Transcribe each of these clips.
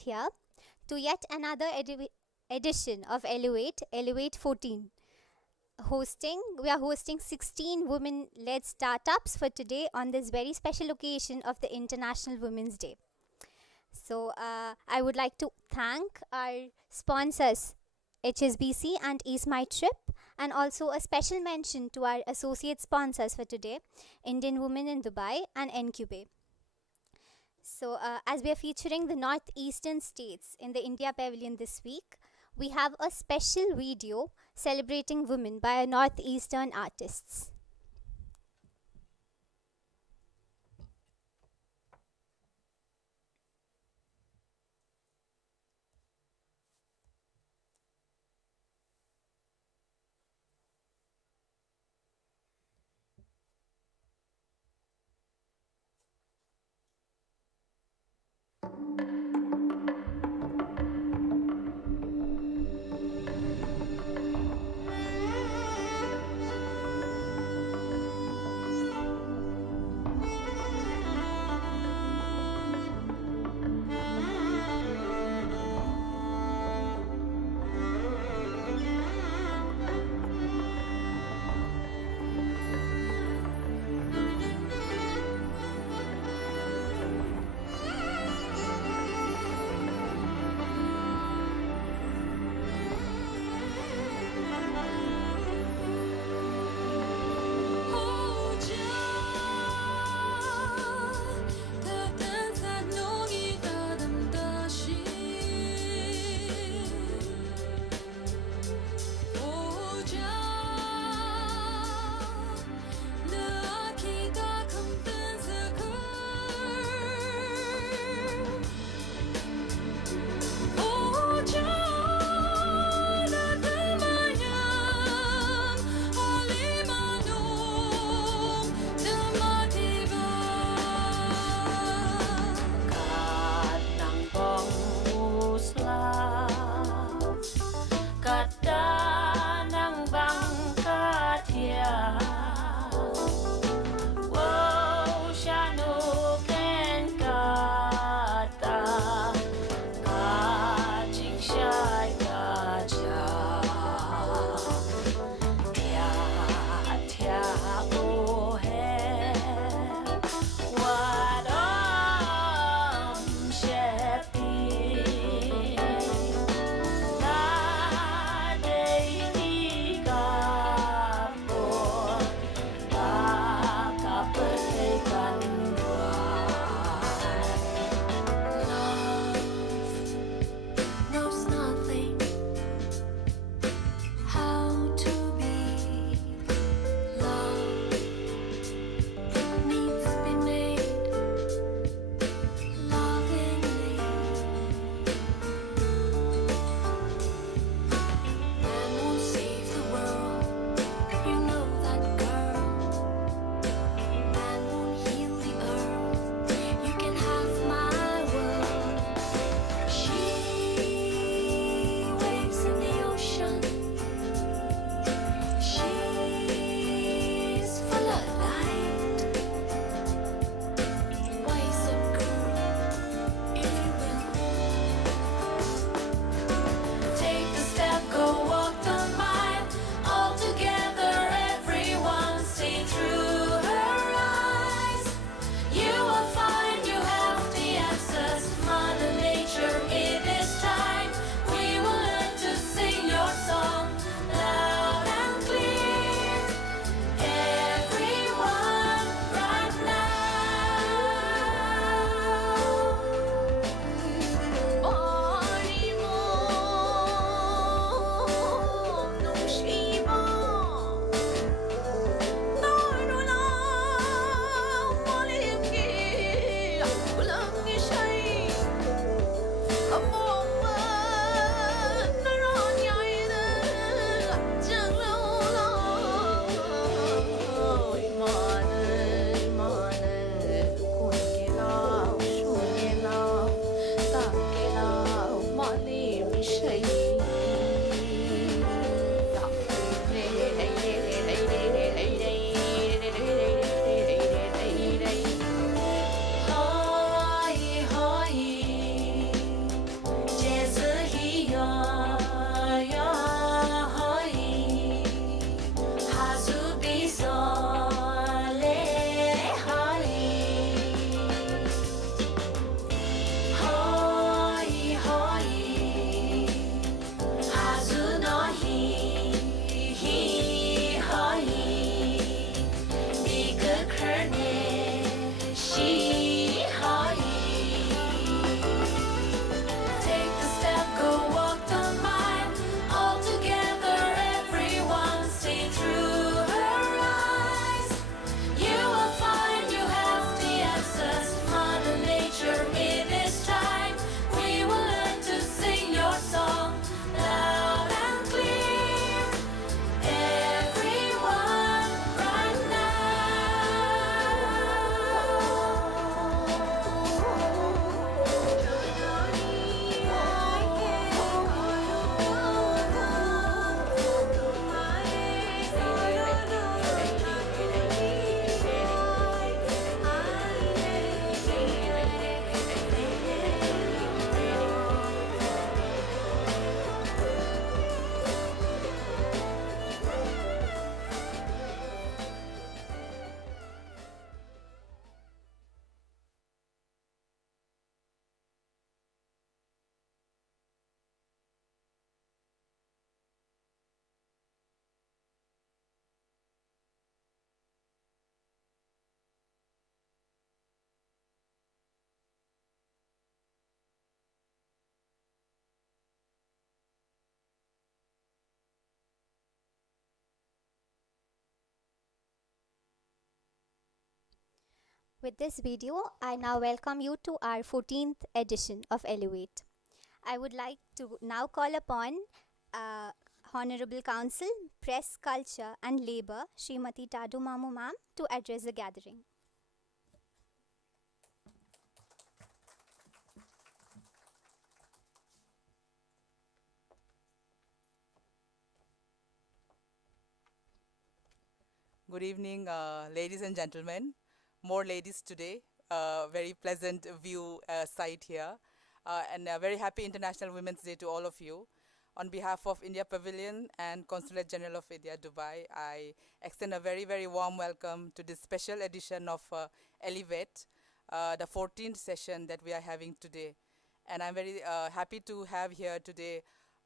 here to yet another edition of Elevate 14. We are hosting 16 women led startups for today on this very special occasion of the International Women's Day. I would like to thank our sponsors, HSBC and Ease My Trip, and also a special mention to our associate sponsors for today, Indian Women in Dubai and NQB. As we are featuring the northeastern states in the India Pavilion this week, we have a special video celebrating women by our northeastern artists. With this video, I now welcome you to our 14th edition of Elevate. I would like to now call upon Honorable Council, Press, Culture and Labour, Srimati Tadu Mamu Ma'am, to address the gathering. Good evening, ladies and gentlemen. More ladies today. Very pleasant view sight here. And a very happy International Women's Day to all of you. On behalf of India Pavilion and Consulate General of India, Dubai, I extend a very, very warm welcome to this special edition of Elevate, the 14th session that we are having today. And I'm very happy to have here today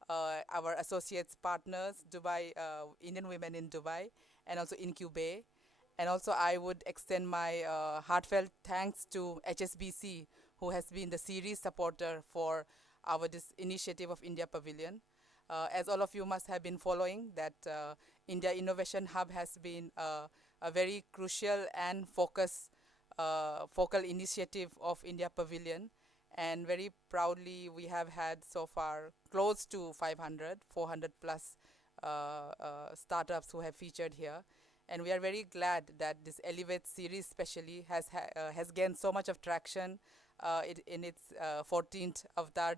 our associates partners, Dubai, Indian Women in Dubai, and also Incubate. And also I would extend my heartfelt thanks to HSBC, who has been the series supporter for this initiative of India Pavilion. As all of you must have been following, that India Innovation Hub has been a very crucial and focal initiative of India Pavilion. And very proudly, we have had so far close to 400 plus startups who have featured here. And we are very glad that this Elevate series especially has gained so much of traction in its 14th avatar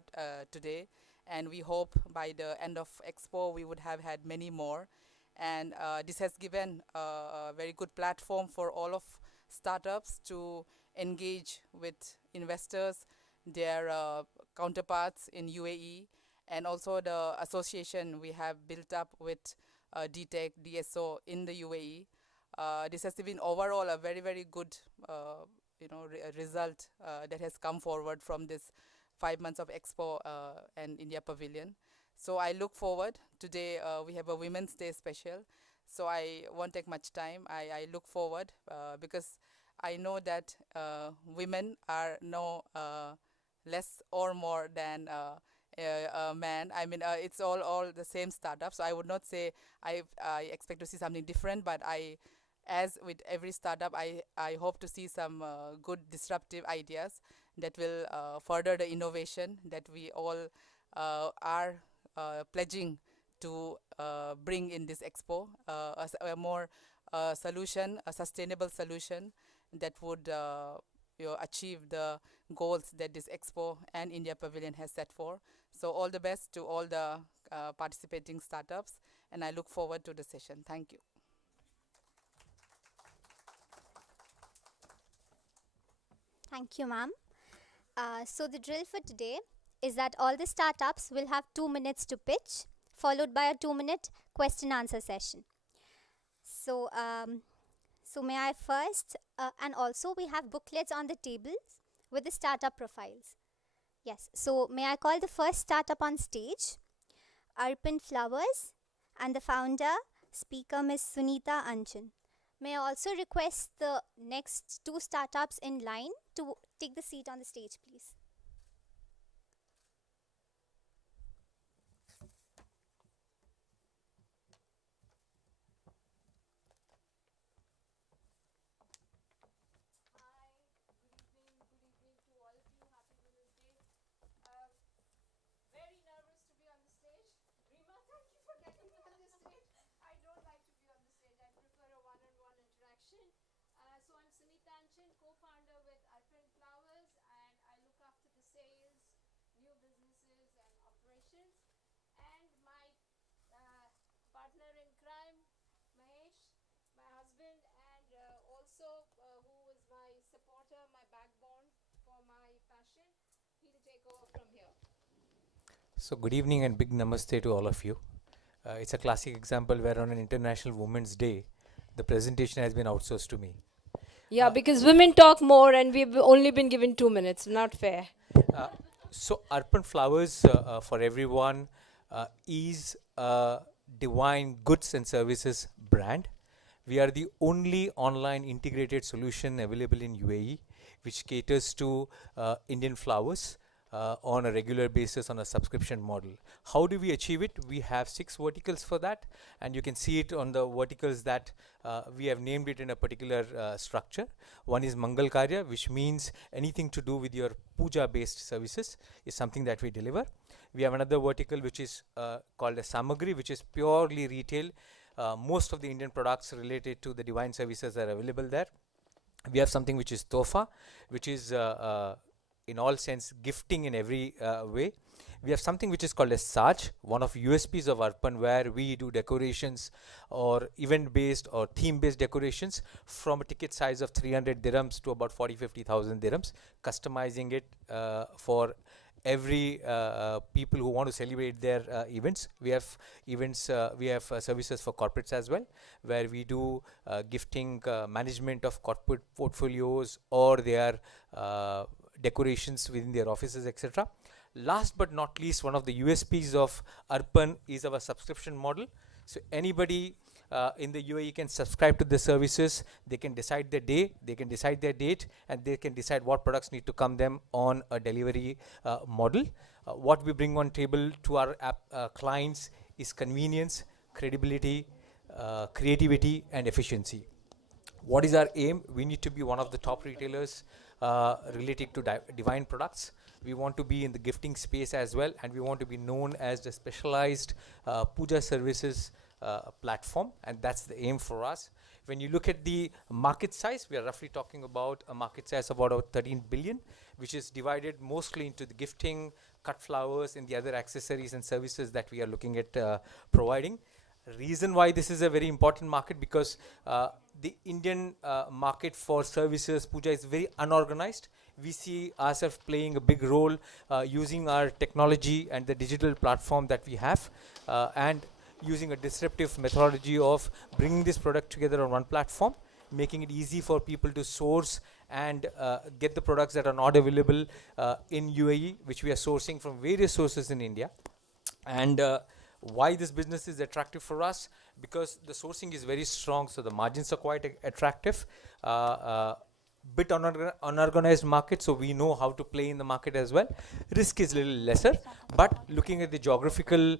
today. And we hope by the end of Expo we would have had many more. And this has given a very good platform for all of startups to engage with investors, their counterparts in UAE, and also the association we have built up with DTEC, DSO in the UAE. This has been overall a very, very good result that has come forward from this 5 months of Expo and India Pavilion. So I look forward. Today we have a Women's Day special, so I won't take much time. I look forward because I know that women are no less or more than a man. I mean, it's all the same startup. So I would not say I expect to see something different, but as with every startup, I hope to see some good disruptive ideas that will further the innovation that we all are pledging to bring in this Expo, a more solution, a sustainable solution that would achieve the goals that this Expo and India Pavilion has set for. So all the best to all the participating startups, and I look forward to the session. Thank you. Thank you, ma'am. So the drill for today is that all the startups will have 2 minutes to pitch, followed by a 2-minute question answer session. So may I first, and also we have booklets on the tables with the startup profiles. Yes, so may I call the first startup on stage, Arpan Flowers, and the founder, speaker Ms. Sunita Anchan. May I also request the next 2 startups in line to take the seat on the stage, please. Co-founder with Arpan Flowers, and I look after the sales, new businesses and operations. And my partner in crime, Mahesh, my husband, and also who is my supporter, my backbone for my passion. He'll take over from here. So good evening and big namaste to all of you. It's a classic example where on an International Women's Day, the presentation has been outsourced to me. Yeah, because women talk more and we've only been given 2 minutes. Not fair. So Arpan Flowers for everyone is a divine goods and services brand. We are the only online integrated solution available in UAE which caters to Indian flowers on a regular basis on a subscription model. How do we achieve it? We have 6 verticals for that, and you can see it on the verticals that we have named it in a particular structure. One is Mangal Karya, which means anything to do with your puja based services is something that we deliver. We have another vertical which is called as Samagri, which is purely retail. Most of the Indian products related to the divine services are available there. We have something which is Tofa, which is in all sense gifting in every way. We have something which is called as Saj, one of USPs of Arpan, where we do decorations or event based or theme based decorations from a ticket size of 300 dirhams to about 40-50,000 dirhams, customizing it for every people who want to celebrate their events. We have events, we have services for corporates as well, where we do gifting, management of corporate portfolios or their decorations within their offices, etc. Last but not least, one of the USPs of Arpan is our subscription model. So anybody in the UAE can subscribe to the services. They can decide their day, they can decide their date, and they can decide what products need to come them on a delivery model. What we bring on table to our clients is convenience, credibility, creativity, and efficiency. What is our aim? We need to be one of the top retailers related to divine products. We want to be in the gifting space as well, and we want to be known as the specialized puja services platform, and that's the aim for us. When you look at the market size, we are roughly talking about a market size of about 13 billion, which is divided mostly into the gifting, cut flowers, and the other accessories and services that we are looking at providing. Reason why this is a very important market, because the Indian market for services, puja, is very unorganized. We see ourselves playing a big role using our technology and the digital platform that we have, and using a disruptive methodology of bringing this product together on one platform, making it easy for people to source and get the products that are not available in UAE, which we are sourcing from various sources in India. And why this business is attractive for us? Because the sourcing is very strong, so the margins are quite attractive. Bit unorganized market, so we know how to play in the market as well. Risk is a little lesser, but looking at the geographical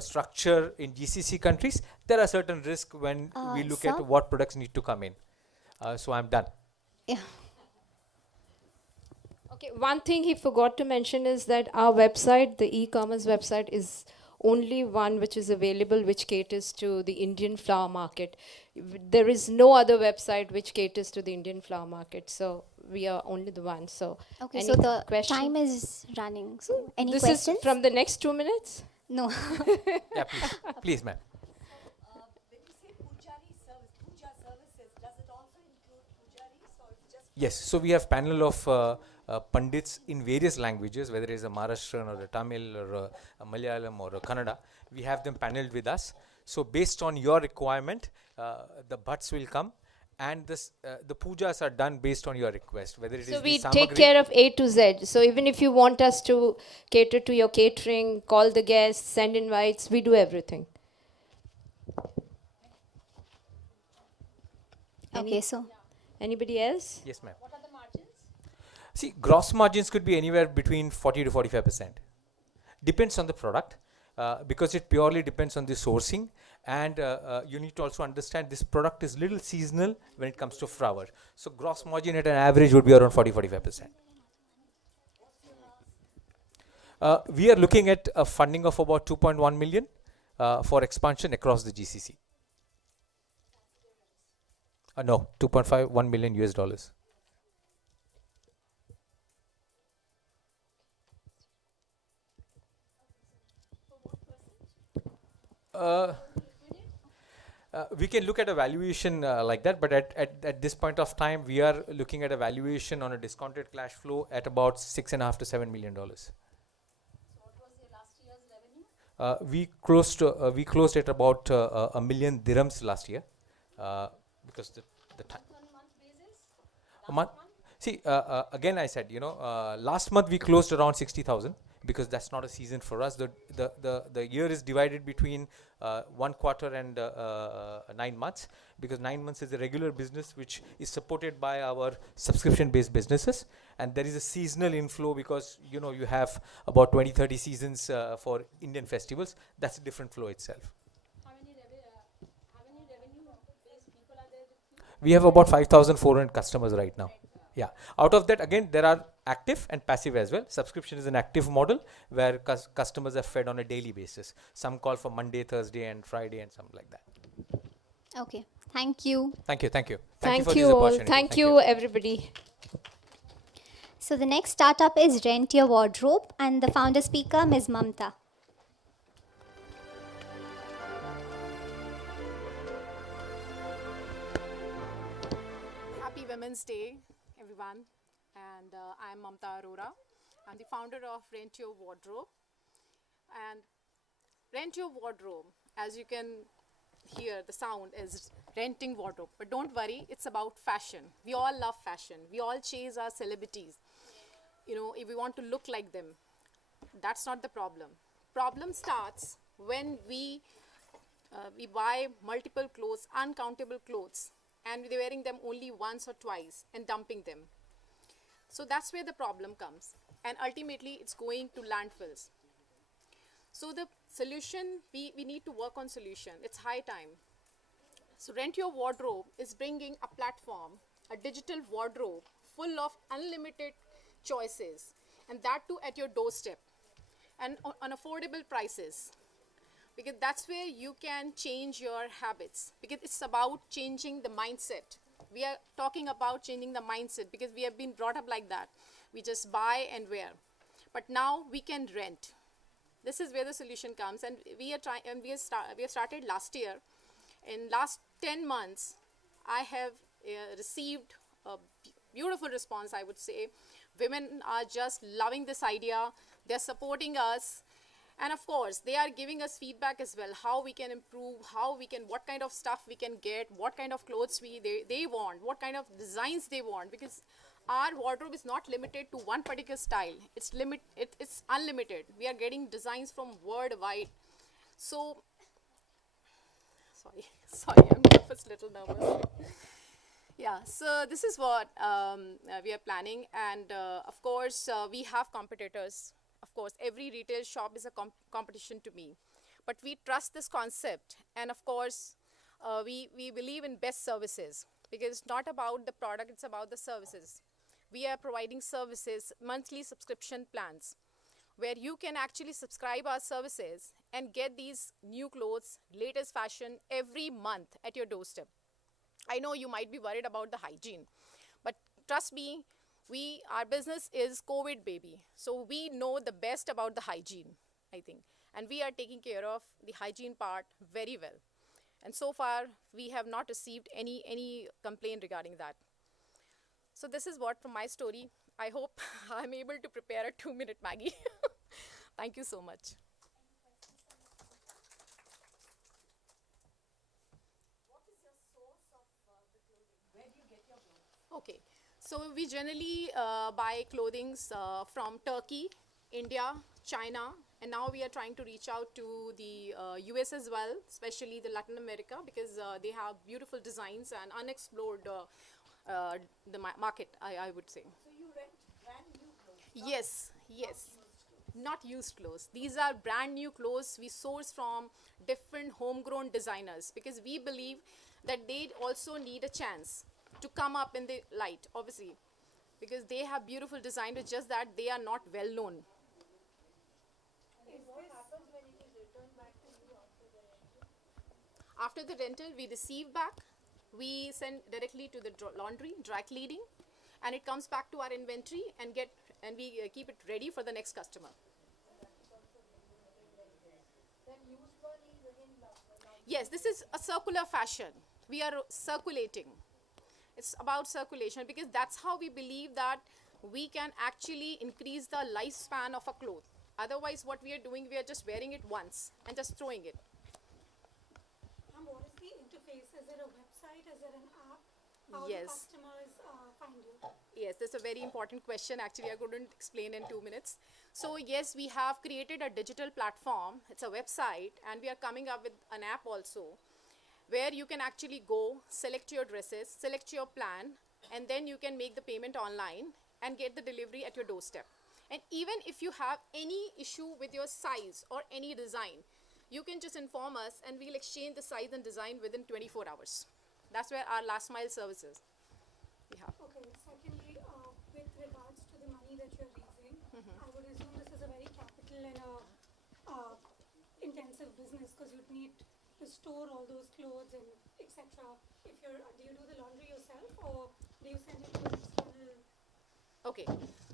structure in GCC countries, there are certain risks when we look at what products need to come in. So I'm done. Yeah. Okay, one thing he forgot to mention is that our website, the e-commerce website, is only one which is available which caters to the Indian flower market. There is no other website which caters to the Indian flower market, so we are only the one. So Okay, any so the question? time is running. So any This questions? is from the next 2 minutes? No. Yeah, please, please, ma'am. When you say puja services, does it also include pujaris or it's just? Yes, so we have panel of pandits in various languages, whether it is a Maharashtrian or a Tamil or a Malayalam or a Kannada. We have them paneled with us. So based on your requirement, the butts will come, and the pujas are done based on your request, whether it So is we the take samagri. care of A to Z. So even if you want us to cater to your catering, call the guests, send invites, we do everything. Okay, so Anybody else? Yes, ma'am. What are the margins? See, gross margins could be anywhere between 40 to 45%. Depends on the product, because it purely depends on the sourcing, and you need to also understand this product is little seasonal when it comes to flower. So gross margin at an average would be around 40-45%. We are looking at a funding of about 2.1 million for expansion across the GCC. No, 2.51 million US dollars. We can look at a valuation like that, but at this point of time, we are looking at a valuation on a discounted cash flow at about $6.5 to $7 million. So what was your last year's revenue? We closed at about a million dirhams last year, because the time. Month basis? A month. See, again, I said, last month we closed around 60,000. because that's not a season for us. The year is divided between 1 quarter and 9 months, because 9 months is a regular business which is supported by our subscription based businesses, and there is a seasonal inflow because you have about 20-30 seasons for Indian festivals. That's a different flow itself. How many revenue-based people are there with you? We have about 5,400 customers right now. Yeah. Out of that, again, there are active and passive as well. Subscription is an active model where customers are fed on a daily basis. Some call for Monday, Thursday, and Friday, and something like that. Okay. Thank you. Thank you. Thank for you this all. opportunity. Thank you, everybody. So the next startup is Rent Your Wardrobe, and the founder speaker, Ms. Mamta. Happy Women's Day, everyone. And I'm Mamta Arora. I'm the founder of Rent Your Wardrobe. And Rent Your Wardrobe, as you can hear, the sound is renting wardrobe. But don't worry, it's about fashion. We all love fashion. We all chase our celebrities. If we want to look like them, that's not the problem. Problem starts when we buy multiple clothes, uncountable clothes, and we're wearing them only once or twice and dumping them. So that's where the problem comes. And ultimately, it's going to landfills. So the solution, we need to work on solution. It's high time. So Rent Your Wardrobe is bringing a platform, a digital wardrobe full of unlimited choices, and that too at your doorstep and on affordable prices. Because that's where you can change your habits, because it's about changing the mindset. We are talking about changing the mindset because we have been brought up like that. We just buy and wear. But now we can rent. This is where the solution comes, and we have started last year. In last 10 months, I have received a beautiful response, I would say. Women are just loving this idea. They're supporting us. And of course, they are giving us feedback as well, how we can improve, what kind of stuff we can get, what kind of clothes they want, what kind of designs they want, because our wardrobe is not limited to one particular style. It's unlimited. We are getting designs from worldwide. So, sorry, I'm nervous, little nervous. Yeah, so this is what we are planning, and of course, we have competitors. Of course, every retail shop is a competition to me, but we trust this concept, and of course, we believe in best services, because it's not about the product, it's about the services. We are providing services, monthly subscription plans, where you can actually subscribe our services and get these new clothes, latest fashion every month at your doorstep. I know you might be worried about the hygiene, but trust me, our business is COVID baby. So we know the best about the hygiene, I think. And we are taking care of the hygiene part very well. And so far, we have not received any complaint regarding that. So this is what from my story. I hope I'm able to prepare a 2-minute Maggie. Thank you so much. Okay, so we generally buy clothing from Turkey, India, China, and now we are trying to reach out to the US as well, especially the Latin America, because they have beautiful designs and unexplored the market, I would say. So you rent brand new clothes? Yes. Not used clothes. These are brand new clothes we source from different homegrown designers, because we believe that they also need a chance to come up in the light, obviously, because they have beautiful design, it's just that they are not well known. What happens when it is returned back to you after the rental? After the rental, we receive back, we send directly to the laundry, dry cleaning, and it comes back to our inventory and we keep it ready for the next customer. Then usually within Yes, this is a circular fashion. We are circulating. It's about circulation, because that's how we believe that we can actually increase the lifespan of a cloth. Otherwise, what we are doing, we are just wearing it once and just throwing it. What is the interface? Is it a website? Is it an app? How Yes. do customers find you? Yes, that's a very important question. Actually, I couldn't explain in 2 minutes. So yes, we have created a digital platform. It's a website, and we are coming up with an app also, where you can actually go, select your dresses, select your plan, and then you can make the payment online and get the delivery at your doorstep. And even if you have any issue with your size or any design, you can just inform us and we'll exchange the size and design within 24 hours. That's where our last mile services we have. Okay, secondly, with regards to the money that you're raising, I would assume this is a very capital and intensive business because you'd need to store all those clothes and etc. If you're, do you do the laundry yourself or do you send it to an external? Okay,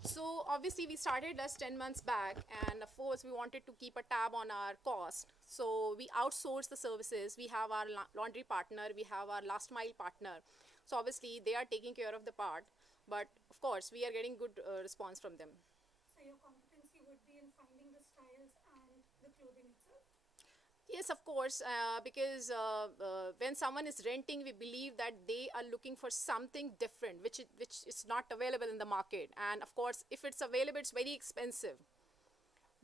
so obviously we started just 10 months back, and of course we wanted to keep a tab on our cost. So we outsource the services. We have our laundry partner, we have our last mile partner. So obviously they are taking care of the part, but of course we are getting good response from them. So your competency would be in finding the styles and the clothing itself? Yes, of course, because when someone is renting, we believe that they are looking for something different, which is not available in the market. And of course, if it's available, it's very expensive.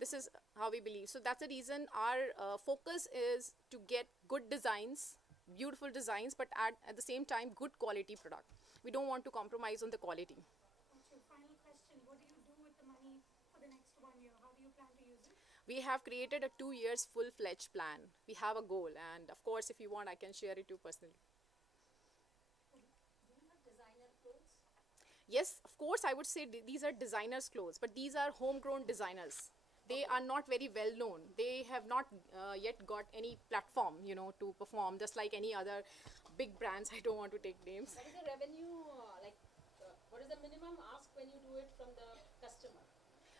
This is how we believe. So that's the reason our focus is to get good designs, beautiful designs, but at the same time, good quality product. We don't want to compromise on the quality. Okay, final question. What do you do with the money for the next 1 year? How do you plan to use it? We have created a 2 years full-fledged plan. We have a goal, and of course, if you want, I can share it to you personally. Yes, of course, I would say these are designers' clothes, but these are homegrown designers. They are not very well known. They have not yet got any platform, to perform, just like any other big brands. I don't want to take names. What is the revenue, what is the minimum ask when you do it from the customer?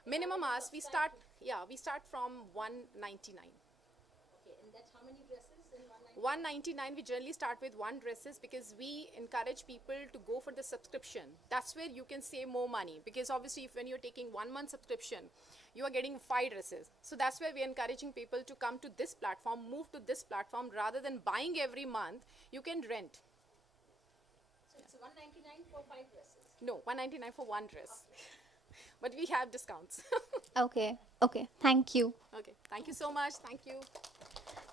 Minimum ask, we start from 199. Okay, and that's how many dresses in 199? 199, we generally start with 1 dresses because we encourage people to go for the subscription. That's where you can save more money, because obviously when you're taking 1 month subscription, you are getting 5 dresses. So that's where we're encouraging people to come to this platform, move to this platform, rather than buying every month, you can rent. So it's 199 for 5 dresses. No, 199 for 1 dress. But we have discounts. Okay, thank you. Okay, thank you so much. Thank you.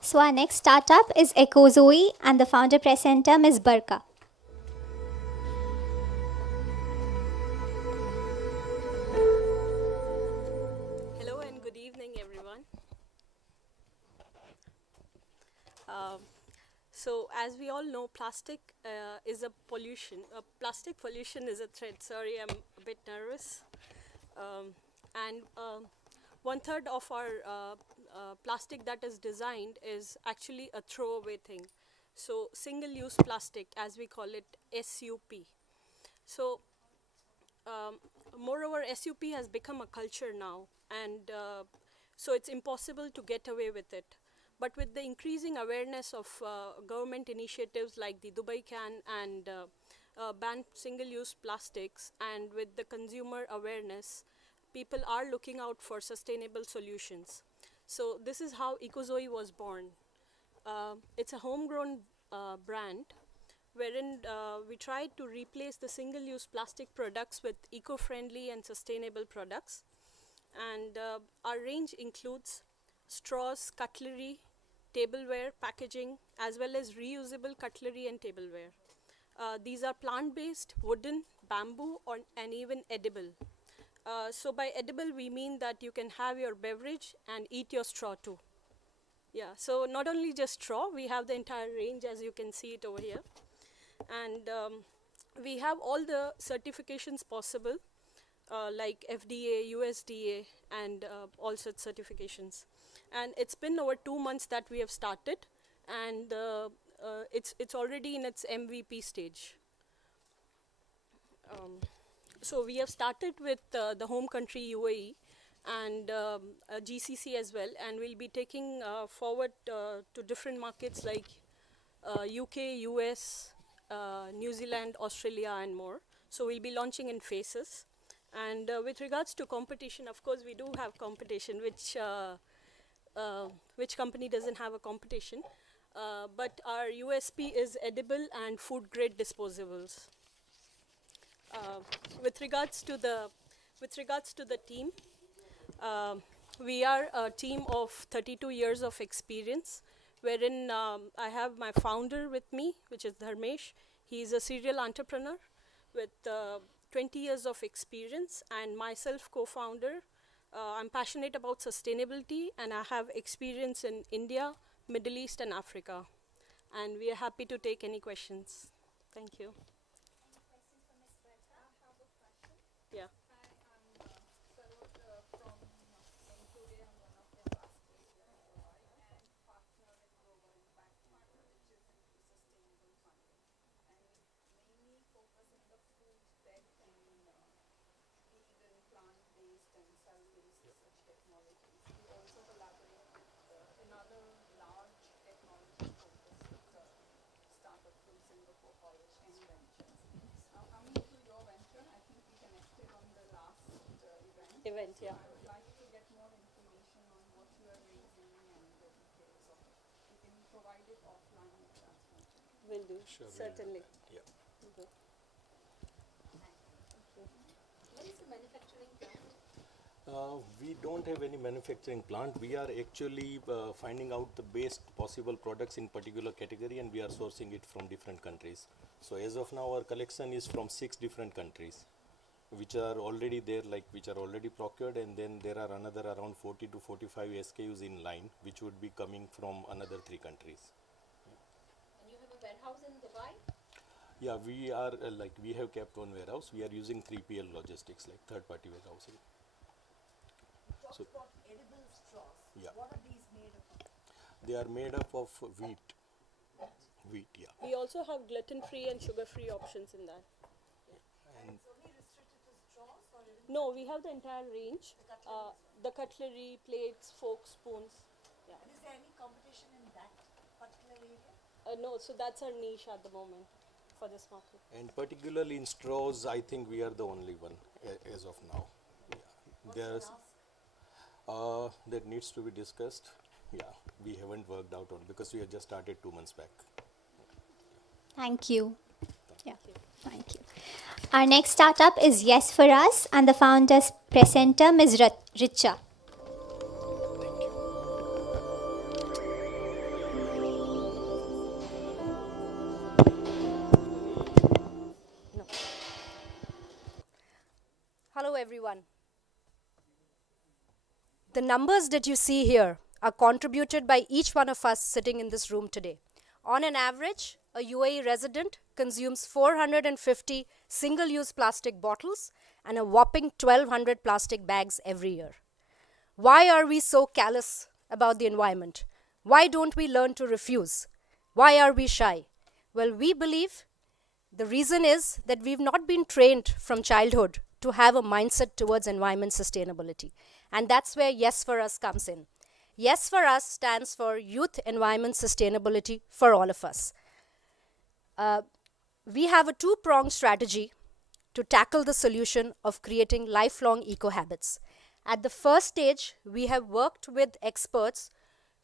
So our next startup is EcoZoi and the founder presenter Ms. Barka. Hello and good evening, everyone. So as we all know, plastic is a pollution. Plastic pollution is a threat. Sorry, I'm a bit nervous. And 1/3 of our plastic that is designed is actually a throwaway thing. So single-use plastic, as we call it, SUP. So moreover, SUP has become a culture now, and so it's impossible to get away with it. But with the increasing awareness of government initiatives like the Dubai Can and ban single-use plastics, and with the consumer awareness, people are looking out for sustainable solutions. So this is how EcoZoi was born. It's a homegrown brand wherein we tried to replace the single-use plastic products with eco-friendly and sustainable products. And our range includes straws, cutlery, tableware, packaging, as well as reusable cutlery and tableware. These are plant-based, wooden, bamboo, and even edible. So by edible, we mean that you can have your beverage and eat your straw too. Yeah, so not only just straw, we have the entire range, as you can see it over here. And we have all the certifications possible, like FDA, USDA, and all such certifications. And it's been over 2 months that we have started, and it's already in its MVP stage. So we have started with the home country UAE and GCC as well, and we'll be taking forward to different markets like UK, US, New Zealand, Australia, and more. So we'll be launching in phases. And with regards to competition, of course, we do have competition, which company doesn't have a competition? But our USP is edible and food grade disposables. Uh, with regards to the team, we are a team of 32 years of experience, wherein I have my founder with me, which is Dharmesh. He is a serial entrepreneur with 20 years of experience, and myself, co-founder. I'm passionate about sustainability, and I have experience in India, Middle East, and Africa. And we are happy to take any questions. Thank you. Yeah. Event, yeah. Will do, certainly. Yeah. Okay. What is the manufacturing plant? We don't have any manufacturing plant. We are actually finding out the best possible products in particular category, and we are sourcing it from different countries. So as of now, our collection is from 6 different countries, which are already there, like which are already procured, and then there are another around 40 to 45 SKUs in line, which would be coming from another 3 countries. And you have a warehouse in Dubai? Yeah, we are we have kept one warehouse. We are using 3PL logistics, like third-party warehousing. Talk So- about edible straws. Yeah. What are these made of? They are made up of wheat. Wheat, yeah. We also have gluten-free and sugar-free options in that. And It's only restricted to straws or even No, we have the entire range. The cutlery, plates, forks, spoons. Yeah. and is there any competition in that particular area? No, so that's our niche at the moment for this market. And particularly in straws, I think we are the only one as of now. Yeah. There's that needs to be discussed. Yeah, we haven't worked out on because we have just started 2 months back. Thank you. Yeah, thank you. Our next startup is Yes for Us, and the founder's presenter, Ms. Richa. Hello everyone. The numbers that you see here are contributed by each one of us sitting in this room today. On an average, a UAE resident consumes 450 single-use plastic bottles and a whopping 1,200 plastic bags every year. Why are we so callous about the environment? Why don't we learn to refuse? Why are we shy? Well, we believe the reason is that we've not been trained from childhood to have a mindset towards environment sustainability. And that's where Yes for Us comes in. Yes for Us stands for Youth Environment Sustainability for all of us. We have a two-pronged strategy to tackle the solution of creating lifelong eco-habits. At the first stage, we have worked with experts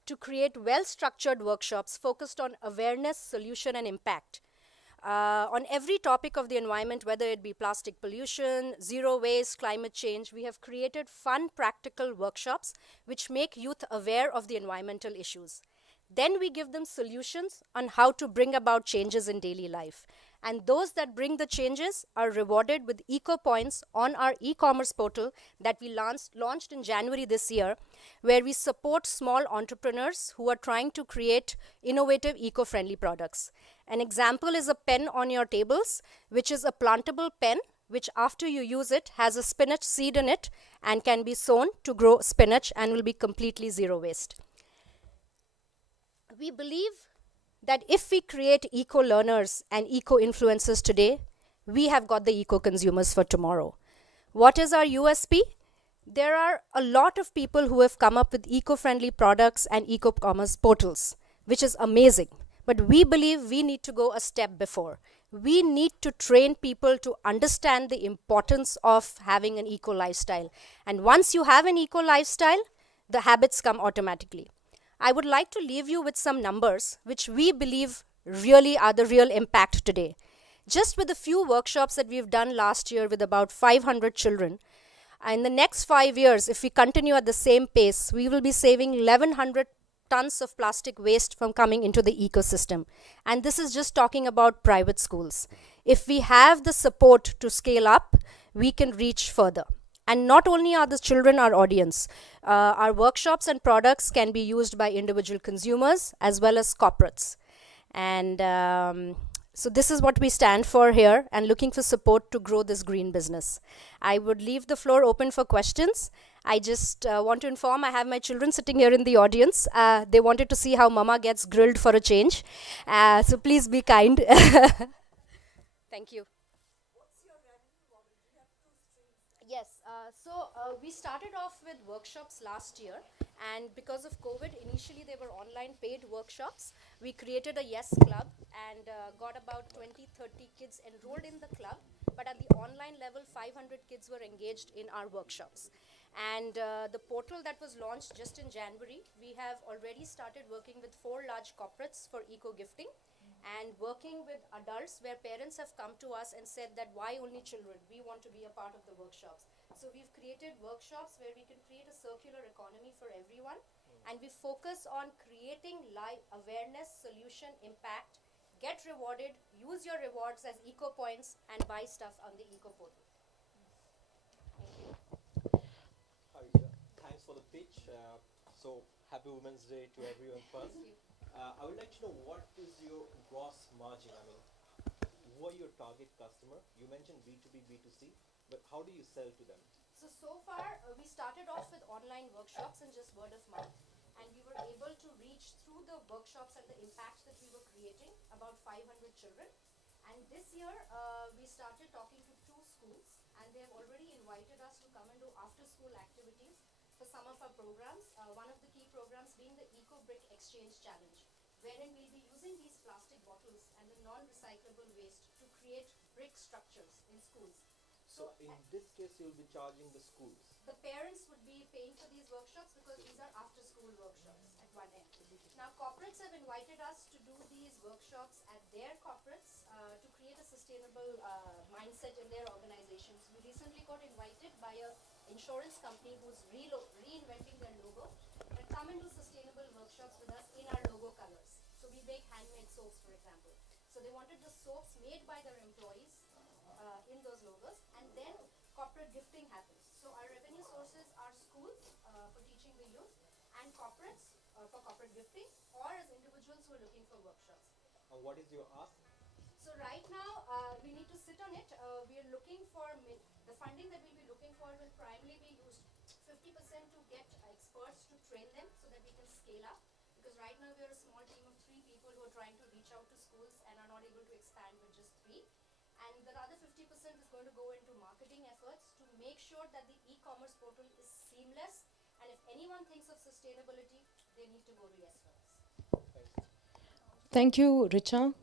to create well-structured workshops focused on awareness, solution, and impact. On every topic of the environment, whether it be plastic pollution, zero waste, climate change, we have created fun, practical workshops which make youth aware of the environmental issues. Then we give them solutions on how to bring about changes in daily life. And those that bring the changes are rewarded with eco points on our e-commerce portal that we launched in January this year, where we support small entrepreneurs who are trying to create innovative eco-friendly products. An example is a pen on your tables, which is a plantable pen, which after you use it has a spinach seed in it and can be sown to grow spinach and will be completely zero waste. We believe that if we create eco-learners and eco-influencers today, we have got the eco-consumers for tomorrow. What is our USP? There are a lot of people who have come up with eco-friendly products and eco-commerce portals, which is amazing. But we believe we need to go a step before. We need to train people to understand the importance of having an eco lifestyle. And once you have an eco lifestyle, the habits come automatically. I would like to leave you with some numbers which we believe really are the real impact today. Just with the few workshops that we've done last year with about 500 children, in the next 5 years, if we continue at the same pace, we will be saving 1100 tons of plastic waste from coming into the ecosystem. And this is just talking about private schools. If we have the support to scale up, we can reach further. And not only are the children our audience, our workshops and products can be used by individual consumers as well as corporates. And so this is what we stand for here, and looking for support to grow this green business. I would leave the floor open for questions. I just want to inform I have my children sitting here in the audience. They wanted to see how Mama gets grilled for a change. So please be kind. Thank you. Yes, so we started off with workshops last year, and because of COVID, initially they were online paid workshops. We created a Yes Club and got about 20-30 kids enrolled in the club, but at the online level, 500 kids were engaged in our workshops. And the portal that was launched just in January, we have already started working with 4 large corporates for eco-gifting, and working with adults where parents have come to us and said that why only children? We want to be a part of the workshops. So we've created workshops where we can create a circular economy for everyone, and we focus on creating live awareness, solution, impact, get rewarded, use your rewards as eco points, and buy stuff on the eco portal. Hi, thanks for the pitch. So happy Women's Day to everyone first. I would like to know, what is your gross margin? I mean, who are your target customer? You mentioned B2B, B2C, but how do you sell to them? So far, we started off with online workshops and just word of mouth. And we were able to reach through the workshops and the impact that we were creating about 500 children. And this year, we started talking to 2 schools, and they have already invited us to come and do after-school activities for some of our programs. One of the key programs being the Eco Brick Exchange Challenge, wherein we'll be using these plastic bottles and the non-recyclable waste to create brick structures in schools. So in this case, you'll be charging the schools. The parents would be paying for these workshops because these are after-school workshops at one end. Now, corporates have invited us to do these workshops at their corporates to create a sustainable mindset in their organizations. We recently got invited by an insurance company who's reinventing their logo and come and do sustainable workshops with us in our logo colors. So we make handmade soaps, for example. So they wanted the soaps made by their employees in those logos, and then corporate gifting happens. So our revenue sources are schools for teaching the youth, and corporates for corporate gifting, or as individuals who are looking for workshops. And what is your ask? So right now, we need to sit on it. We are looking for, the funding that we'll be looking for will primarily be used 50% to get experts to train them so that we can scale up. Because right now we are a small team of 3 people who are trying to reach out to schools and are not able to expand with just 3. And the other 50% is going to go into marketing efforts to make sure that the e-commerce portal is seamless. And if anyone thinks of sustainability, they need to go to Yes First. Thank you, Richa.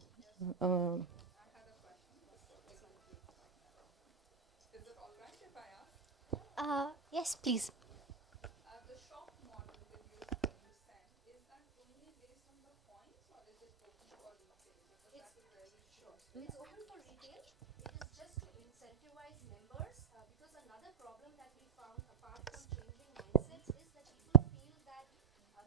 Yes, please. The shop model that you send, is that only based on the points, or is it open for retail? Because that is very short. It's open for retail. It is just to incentivize members, because another problem that we found apart from changing mindsets is that people feel that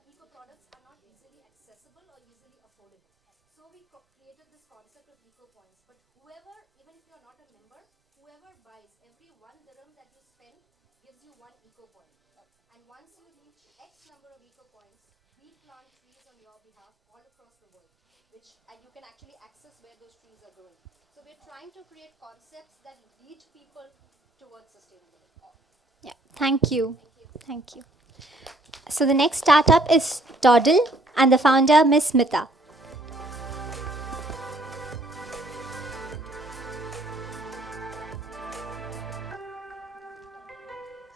eco products are not easily accessible or easily affordable. So we created this concept of eco points. But whoever, even if you're not a member, whoever buys, every 1 dirham that you spend gives you 1 eco point. And once you reach X number of eco points, we plant trees on your behalf all across the world, and you can actually access where those trees are growing. So we're trying to create concepts that lead people towards sustainability. Yeah, thank you. Thank you. So the next startup is Toddle, and the founder, Miss Smita.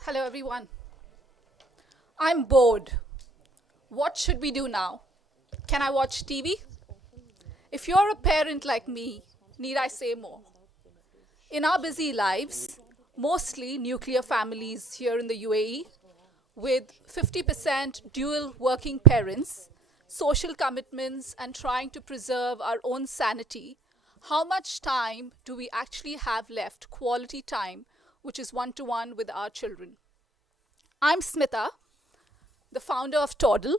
Hello, everyone. I'm bored. What should we do now? Can I watch TV? If you're a parent like me, need I say more? In our busy lives, mostly nuclear families here in the UAE, with 50% dual working parents, social commitments, and trying to preserve our own sanity, how much time do we actually have left, quality time, which is one-to-one with our children. I'm Smita, the founder of Toddle,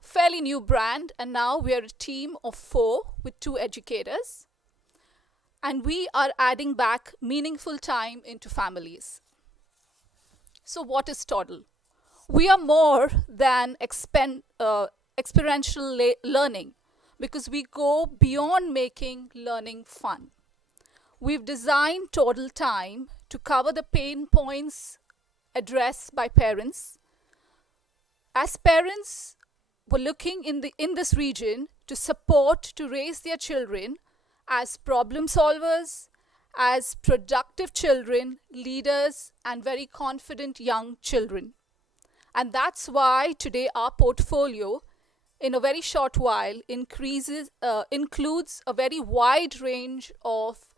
fairly new brand, and now we are a team of 4 with 2 educators. And we are adding back meaningful time into families. So what is Toddle? We are more than experiential learning because we go beyond making learning fun. We've designed Toddle Time to cover the pain points addressed by parents. As parents were looking in this region to support to raise their children as problem solvers, as productive children, leaders, and very confident young children. And that's why today our portfolio, in a very short while, includes a very wide range of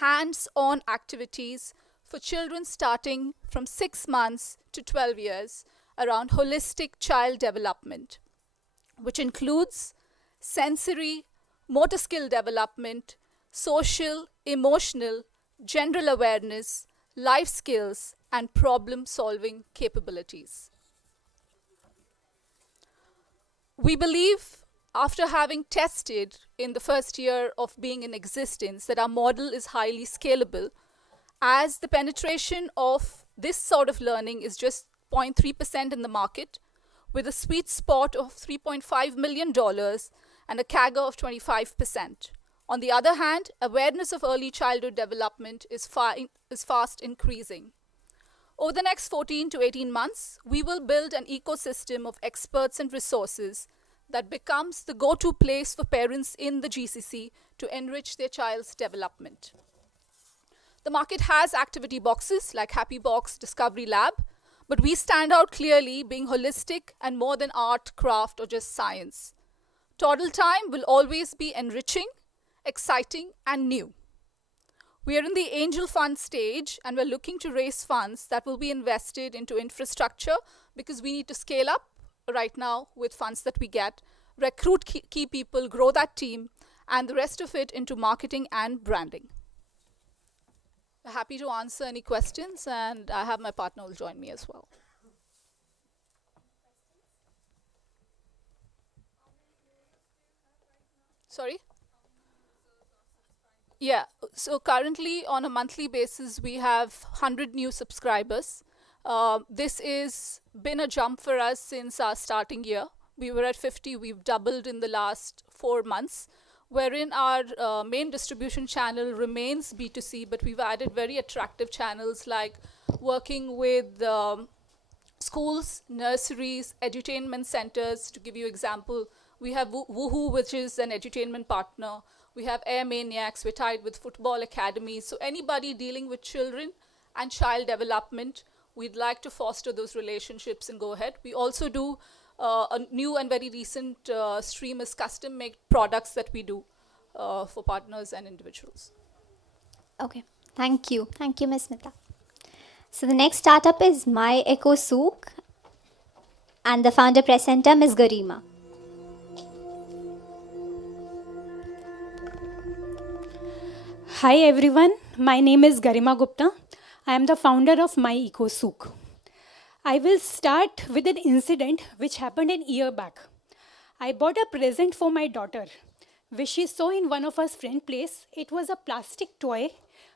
hands-on activities for children starting from 6 months to 12 years around holistic child development, which includes sensory, motor skill development, social, emotional, general awareness, life skills, and problem-solving capabilities. We believe, after having tested in the first year of being in existence, that our model is highly scalable, as the penetration of this sort of learning is just 0.3% in the market, with a sweet spot of $3.5 million and a CAGR of 25%. On the other hand, awareness of early childhood development is fast increasing. Over the next 14 to 18 months, we will build an ecosystem of experts and resources that becomes the go-to place for parents in the GCC to enrich their child's development. The market has activity boxes like Happy Box, Discovery Lab, but we stand out clearly being holistic and more than art, craft, or just science. Toddle Time will always be enriching, exciting, and new. We are in the angel fund stage, and we're looking to raise funds that will be invested into infrastructure because we need to scale up right now with funds that we get, recruit key people, grow that team, and the rest of it into marketing and branding. Happy to answer any questions, and I have my partner who will join me as well. Sorry? Yeah, so currently on a monthly basis, we have 100 new subscribers. This has been a jump for us since our starting year. We were at 50, we've doubled in the last 4 months, wherein our main distribution channel remains B2C, but we've added very attractive channels like working with schools, nurseries, edutainment centers. To give you an example, we have Woohoo, which is an edutainment partner. We have Air Maniacs, we're tied with football academies. So anybody dealing with children and child development, we'd like to foster those relationships and go ahead. We also do a new and very recent stream is custom-made products that we do for partners and individuals. Okay, thank you. Thank you, Ms. Smita. So the next startup is My Eco Sook, and the founder presenter, Ms. Garima. Hi everyone, my name is Garima Gupta. I am the founder of My Eco Sook. I will start with an incident which happened a year back. I bought a present for my daughter, which she saw in one of her friend's place. It was a plastic toy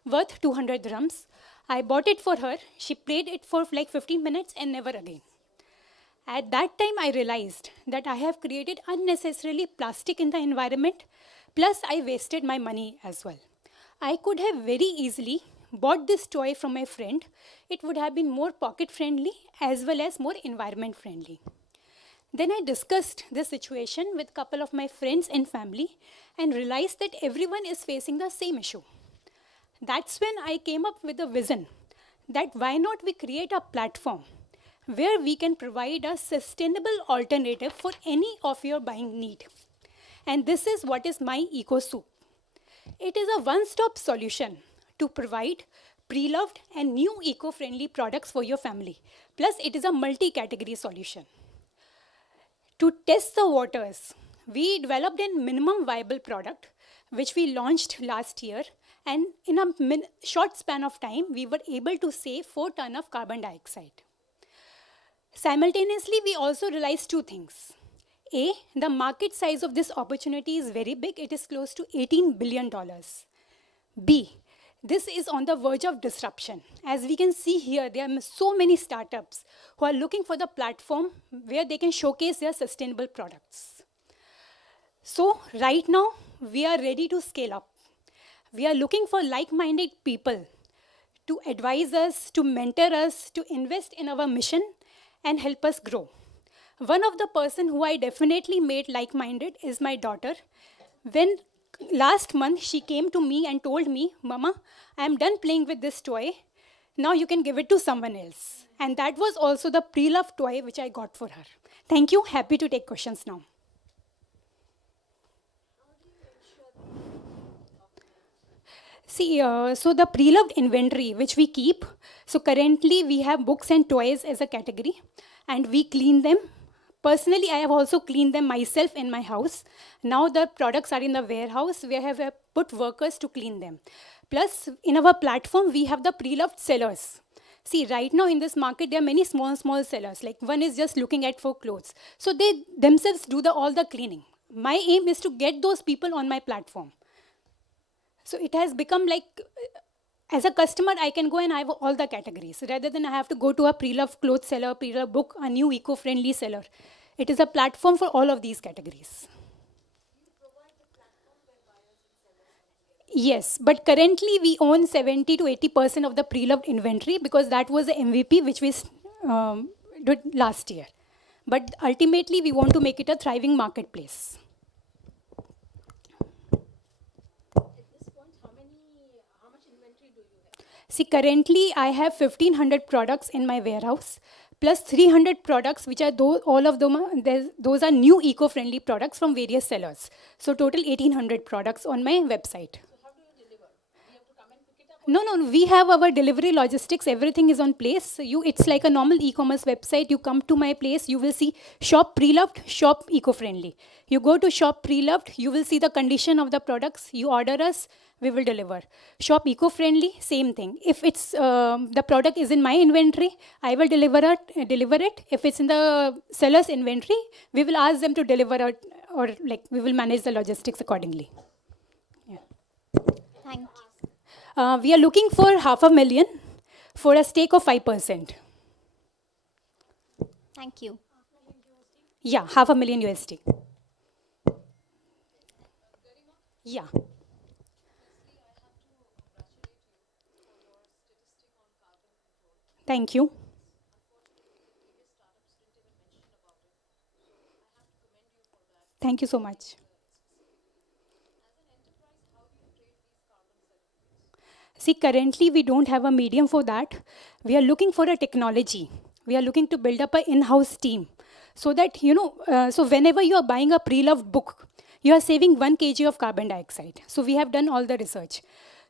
worth 200 dirhams. I bought it for her. She played it for like 15 minutes and never again. At that time, I realized that I have created unnecessarily plastic in the environment, plus I wasted my money as well. I could have very easily bought this toy from my friend. It would have been more pocket friendly as well as more environment friendly. Then I discussed this situation with a couple of my friends and family and realized that everyone is facing the same issue. That's when I came up with a vision that why not we create a platform where we can provide a sustainable alternative for any of your buying need. And this is what is My Eco Sook. It is a one-stop solution to provide pre-loved and new eco-friendly products for your family. Plus, it is a multi-category solution. To test the waters, we developed a minimum viable product which we launched last year. And in a short span of time, we were able to save 4 tons of carbon dioxide. Simultaneously, we also realized 2 things. A, the market size of this opportunity is very big. It is close to $18 billion. B, this is on the verge of disruption. As we can see here, there are so many startups who are looking for the platform where they can showcase their sustainable products. So right now, we are ready to scale up. We are looking for like-minded people to advise us, to mentor us, to invest in our mission and help us grow. One of the person who I definitely made like-minded is my daughter. When last month she came to me and told me, Mama, I am done playing with this toy. Now you can give it to someone else. And that was also the pre-loved toy which I got for her. Thank you. Happy to take questions now. See, so the pre-loved inventory which we keep, so currently we have books and toys as a category, and we clean them. Personally, I have also cleaned them myself in my house. Now the products are in the warehouse. We have put workers to clean them. Plus, in our platform, we have the pre-loved sellers. See, right now in this market, there are many small sellers. Like one is just looking at for clothes. So they themselves do all the cleaning. My aim is to get those people on my platform. So it has become like, as a customer, I can go and I have all the categories, rather than I have to go to a pre-loved clothes seller, pre-loved book, a new eco-friendly seller. It is a platform for all of these categories. Yes, but currently we own 70 to 80% of the pre-loved inventory because that was the MVP which we did last year. But ultimately, we want to make it a thriving marketplace. See, currently I have 1,500 products in my warehouse, plus 300 products, which are all of them, those are new eco-friendly products from various sellers. So total 1,800 products on my website. So how do you deliver? Do you have to come and pick it up? No, we have our delivery logistics, everything is on place. So it's like a normal e-commerce website. You come to my place, you will see shop pre-loved, shop eco-friendly. You go to shop pre-loved, you will see the condition of the products, you order us, we will deliver. Shop eco-friendly, same thing. If it's the product is in my inventory, I will deliver it. If it's in the seller's inventory, we will ask them to deliver it, or like we will manage the logistics accordingly. Yeah. Thank you. We are looking for 500,000 for a stake of 5%. Thank you. Yeah, 500,000 USD. Yeah. Thank you. Thank you so much. See, currently we don't have a medium for that. We are looking for a technology. We are looking to build up an in-house team so that, so whenever you are buying a pre-loved book, you are saving 1 kg of carbon dioxide. So we have done all the research.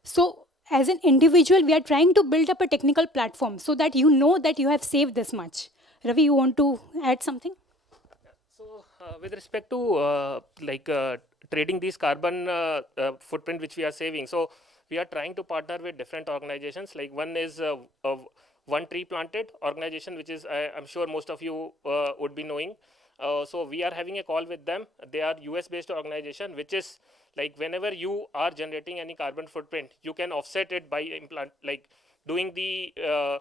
So as an individual, we are trying to build up a technical platform so that you know that you have saved this much. Ravi, you want to add something? So with respect to trading these carbon footprint which we are saving, so we are trying to partner with different organizations. Like one is One Tree Planted organization, which is I'm sure most of you would be knowing. So we are having a call with them. They are US-based organization, which is like whenever you are generating any carbon footprint, you can offset it by doing the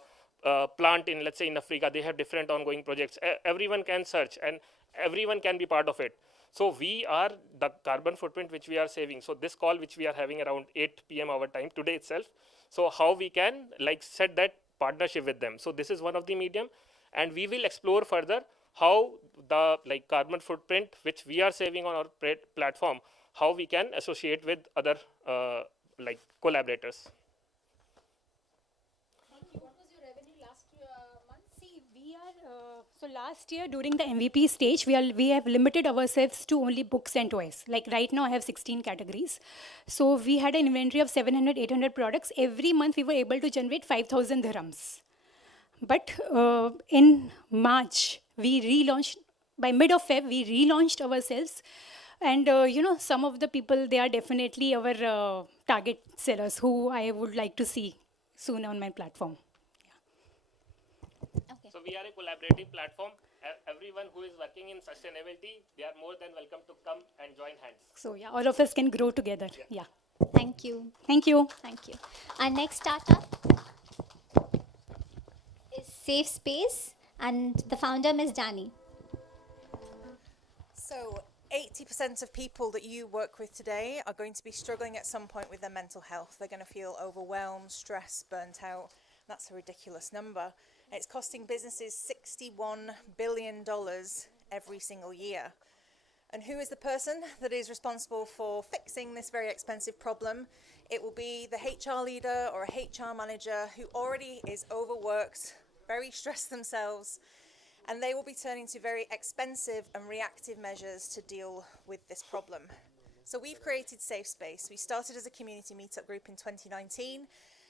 plant in, let's say, in Africa. They have different ongoing projects. Everyone can search and everyone can be part of it. So we are the carbon footprint which we are saving. So this call which we are having around 8 p.m. our time today itself. So how we can set that partnership with them. So this is one of the medium, and we will explore further how the carbon footprint which we are saving on our platform, how we can associate with other collaborators. What was your revenue last month? See, we are, so last year during the MVP stage, we have limited ourselves to only books and toys. Like right now I have 16 categories. So we had an inventory of 700, 800 products. Every month we were able to generate 5,000 dirhams. But in March, we relaunched, by mid of Feb, we relaunched ourselves And some of the people, they are definitely our target sellers who I would like to see soon on my platform. So we are a collaborative platform. Everyone who is working in sustainability, they are more than welcome to come and join hands. So yeah, all of us can grow together. Yeah. Thank you. Thank you. Thank you. Our next startup is Safe Space, and the founder, Ms. Dani. So 80% of people that you work with today are going to be struggling at some point with their mental health. They're going to feel overwhelmed, stressed, burnt out. That's a ridiculous number. It's costing businesses $61 billion every single year. And who is the person that is responsible for fixing this very expensive problem? It will be the HR leader or a HR manager who already is overworked, very stressed themselves, and they will be turning to very expensive and reactive measures to deal with this problem. So we've created Safe Space. We started as a community meetup group in 2019,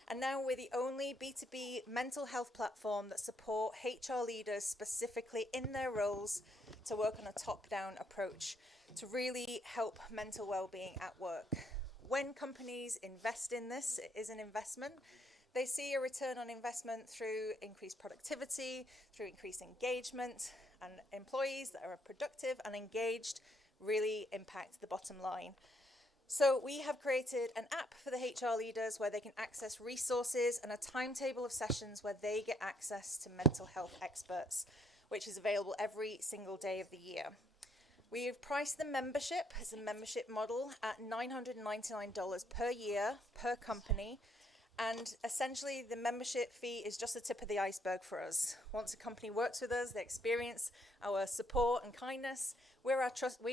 and now we're the only B2B mental health platform that support HR leaders specifically in their roles to work on a top-down approach to really help mental well-being at work. When companies invest in this, it is an investment. They see a return on investment through increased productivity, through increased engagement, and employees that are productive and engaged really impact the bottom line. So we have created an app for the HR leaders where they can access resources and a timetable of sessions where they get access to mental health experts, which is available every single day of the year. We have priced the membership as a membership model at $999 per year per company. And essentially, the membership fee is just the tip of the iceberg for us. Once a company works with us, they experience our support and kindness. We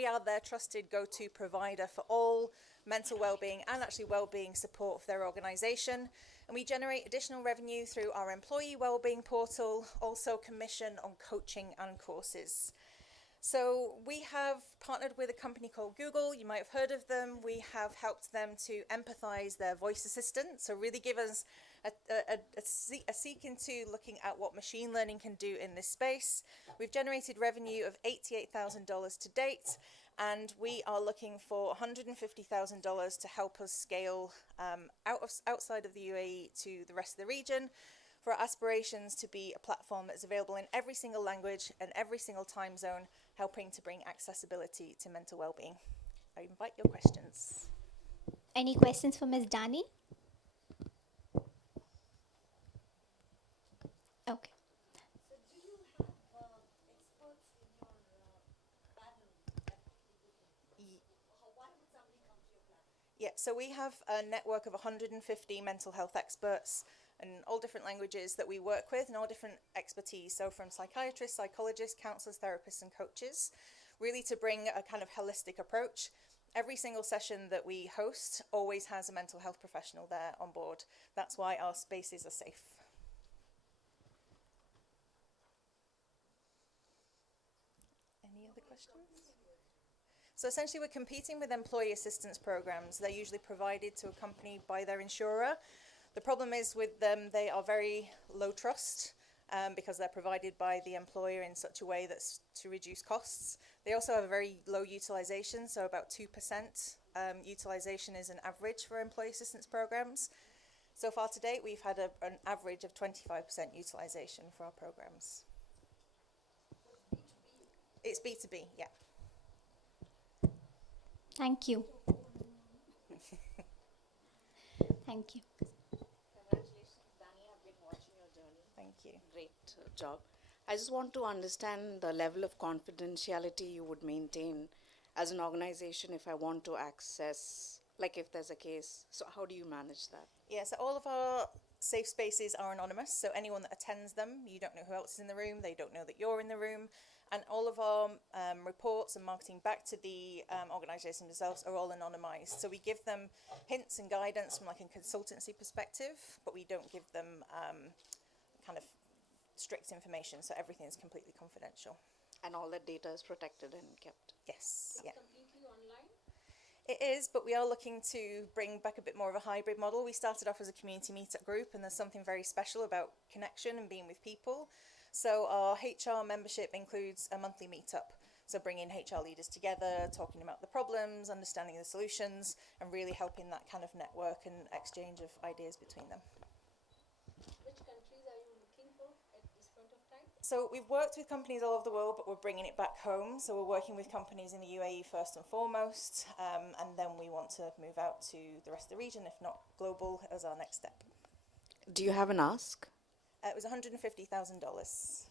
are their trusted go-to provider for all mental well-being and actually well-being support for their organization. And we generate additional revenue through our employee well-being portal, also commission on coaching and courses. So we have partnered with a company called Google. You might have heard of them. We have helped them to empathize their voice assistant. So really give us a seek into looking at what machine learning can do in this space. We've generated revenue of $88,000 to date, and we are looking for $150,000 to help us scale outside of the UAE to the rest of the region, for our aspirations to be a platform that's available in every single language and every single time zone, helping to bring accessibility to mental well-being. I invite your questions. Any questions for Ms. Dani? Okay. So do you have experts in your panel that why would somebody come to your platform? Yeah, so we have a network of 150 mental health experts in all different languages that we work with and all different expertise. So from psychiatrists, psychologists, counselors, therapists, and coaches, really to bring a kind of holistic approach. Every single session that we host always has a mental health professional there on board. That's why our spaces are safe. Any other questions? So essentially we're competing with employee assistance programs. They're usually provided to a company by their insurer. The problem is with them, they are very low trust because they're provided by the employer in such a way that's to reduce costs. They also have a very low utilization, so about 2% utilization is an average for employee assistance programs. So far to date, we've had an average of 25% utilization for our programs. It's B2B, yeah. Thank you. Thank you. Congratulations, Dani. I've been watching your journey. Thank you. Great job. I just want to understand the level of confidentiality you would maintain as an organization if I want to access, like if there's a case. So how do you manage that? Yeah, so all of our safe spaces are anonymous. So anyone that attends them, you don't know who else is in the room. They don't know that you're in the room. And all of our reports and marketing back to the organisation themselves are all anonymised. So we give them hints and guidance from like a consultancy perspective, but we don't give them kind of strict information. So everything is completely confidential. And all that data is protected and kept? Yes. Yeah. Completely online? It is, but we are looking to bring back a bit more of a hybrid model. We started off as a community meetup group, and there's something very special about connection and being with people. So our HR membership includes a monthly meetup. So bringing HR leaders together, talking about the problems, understanding the solutions, and really helping that kind of network and exchange of ideas between them. Which countries are you looking for at this point of time? So we've worked with companies all over the world, but we're bringing it back home. So we're working with companies in the UAE first and foremost, and then we want to move out to the rest of the region, if not global, as our next step. Do you have an ask? It was $150,000.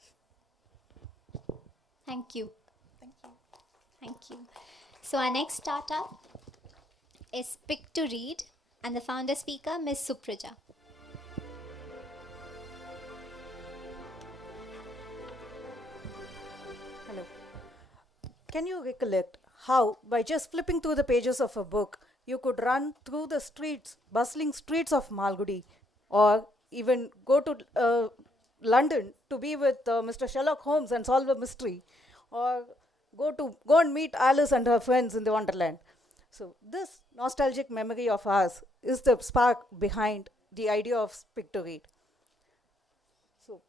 Thank you. Thank you. Thank you. So our next startup is Pick to Read, and the founder speaker, Ms. Supraja. Hello. Can you recollect how, by just flipping through the pages of a book, you could run through the streets, bustling streets of Malgudi, or even go to London to be with Mr. Sherlock Holmes and solve a mystery, or go and meet Alice and her friends in the Wonderland? So this nostalgic memory of ours is the spark behind the idea of Pick to Read. So,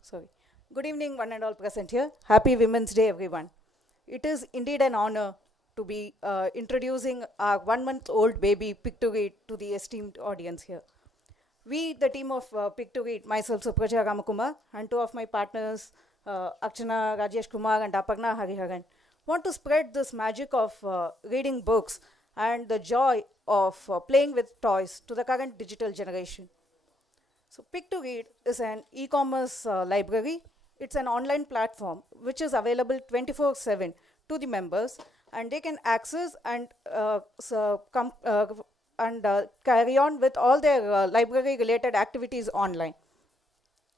sorry. Good evening, one and all present here. Happy Women's Day, everyone. It is indeed an honor to be introducing our 1-month-old baby, Pick to Read, to the esteemed audience here. We, the team of Pick to Read, myself, Supraja Ramakumar, and two of my partners, Archana Rajesh Kumar and Aparna Hariharan, want to spread this magic of reading books and the joy of playing with toys to the current digital generation. So Pick to Read is an e-commerce library. It's an online platform which is available 24/7 to the members, and they can access and carry on with all their library-related activities online.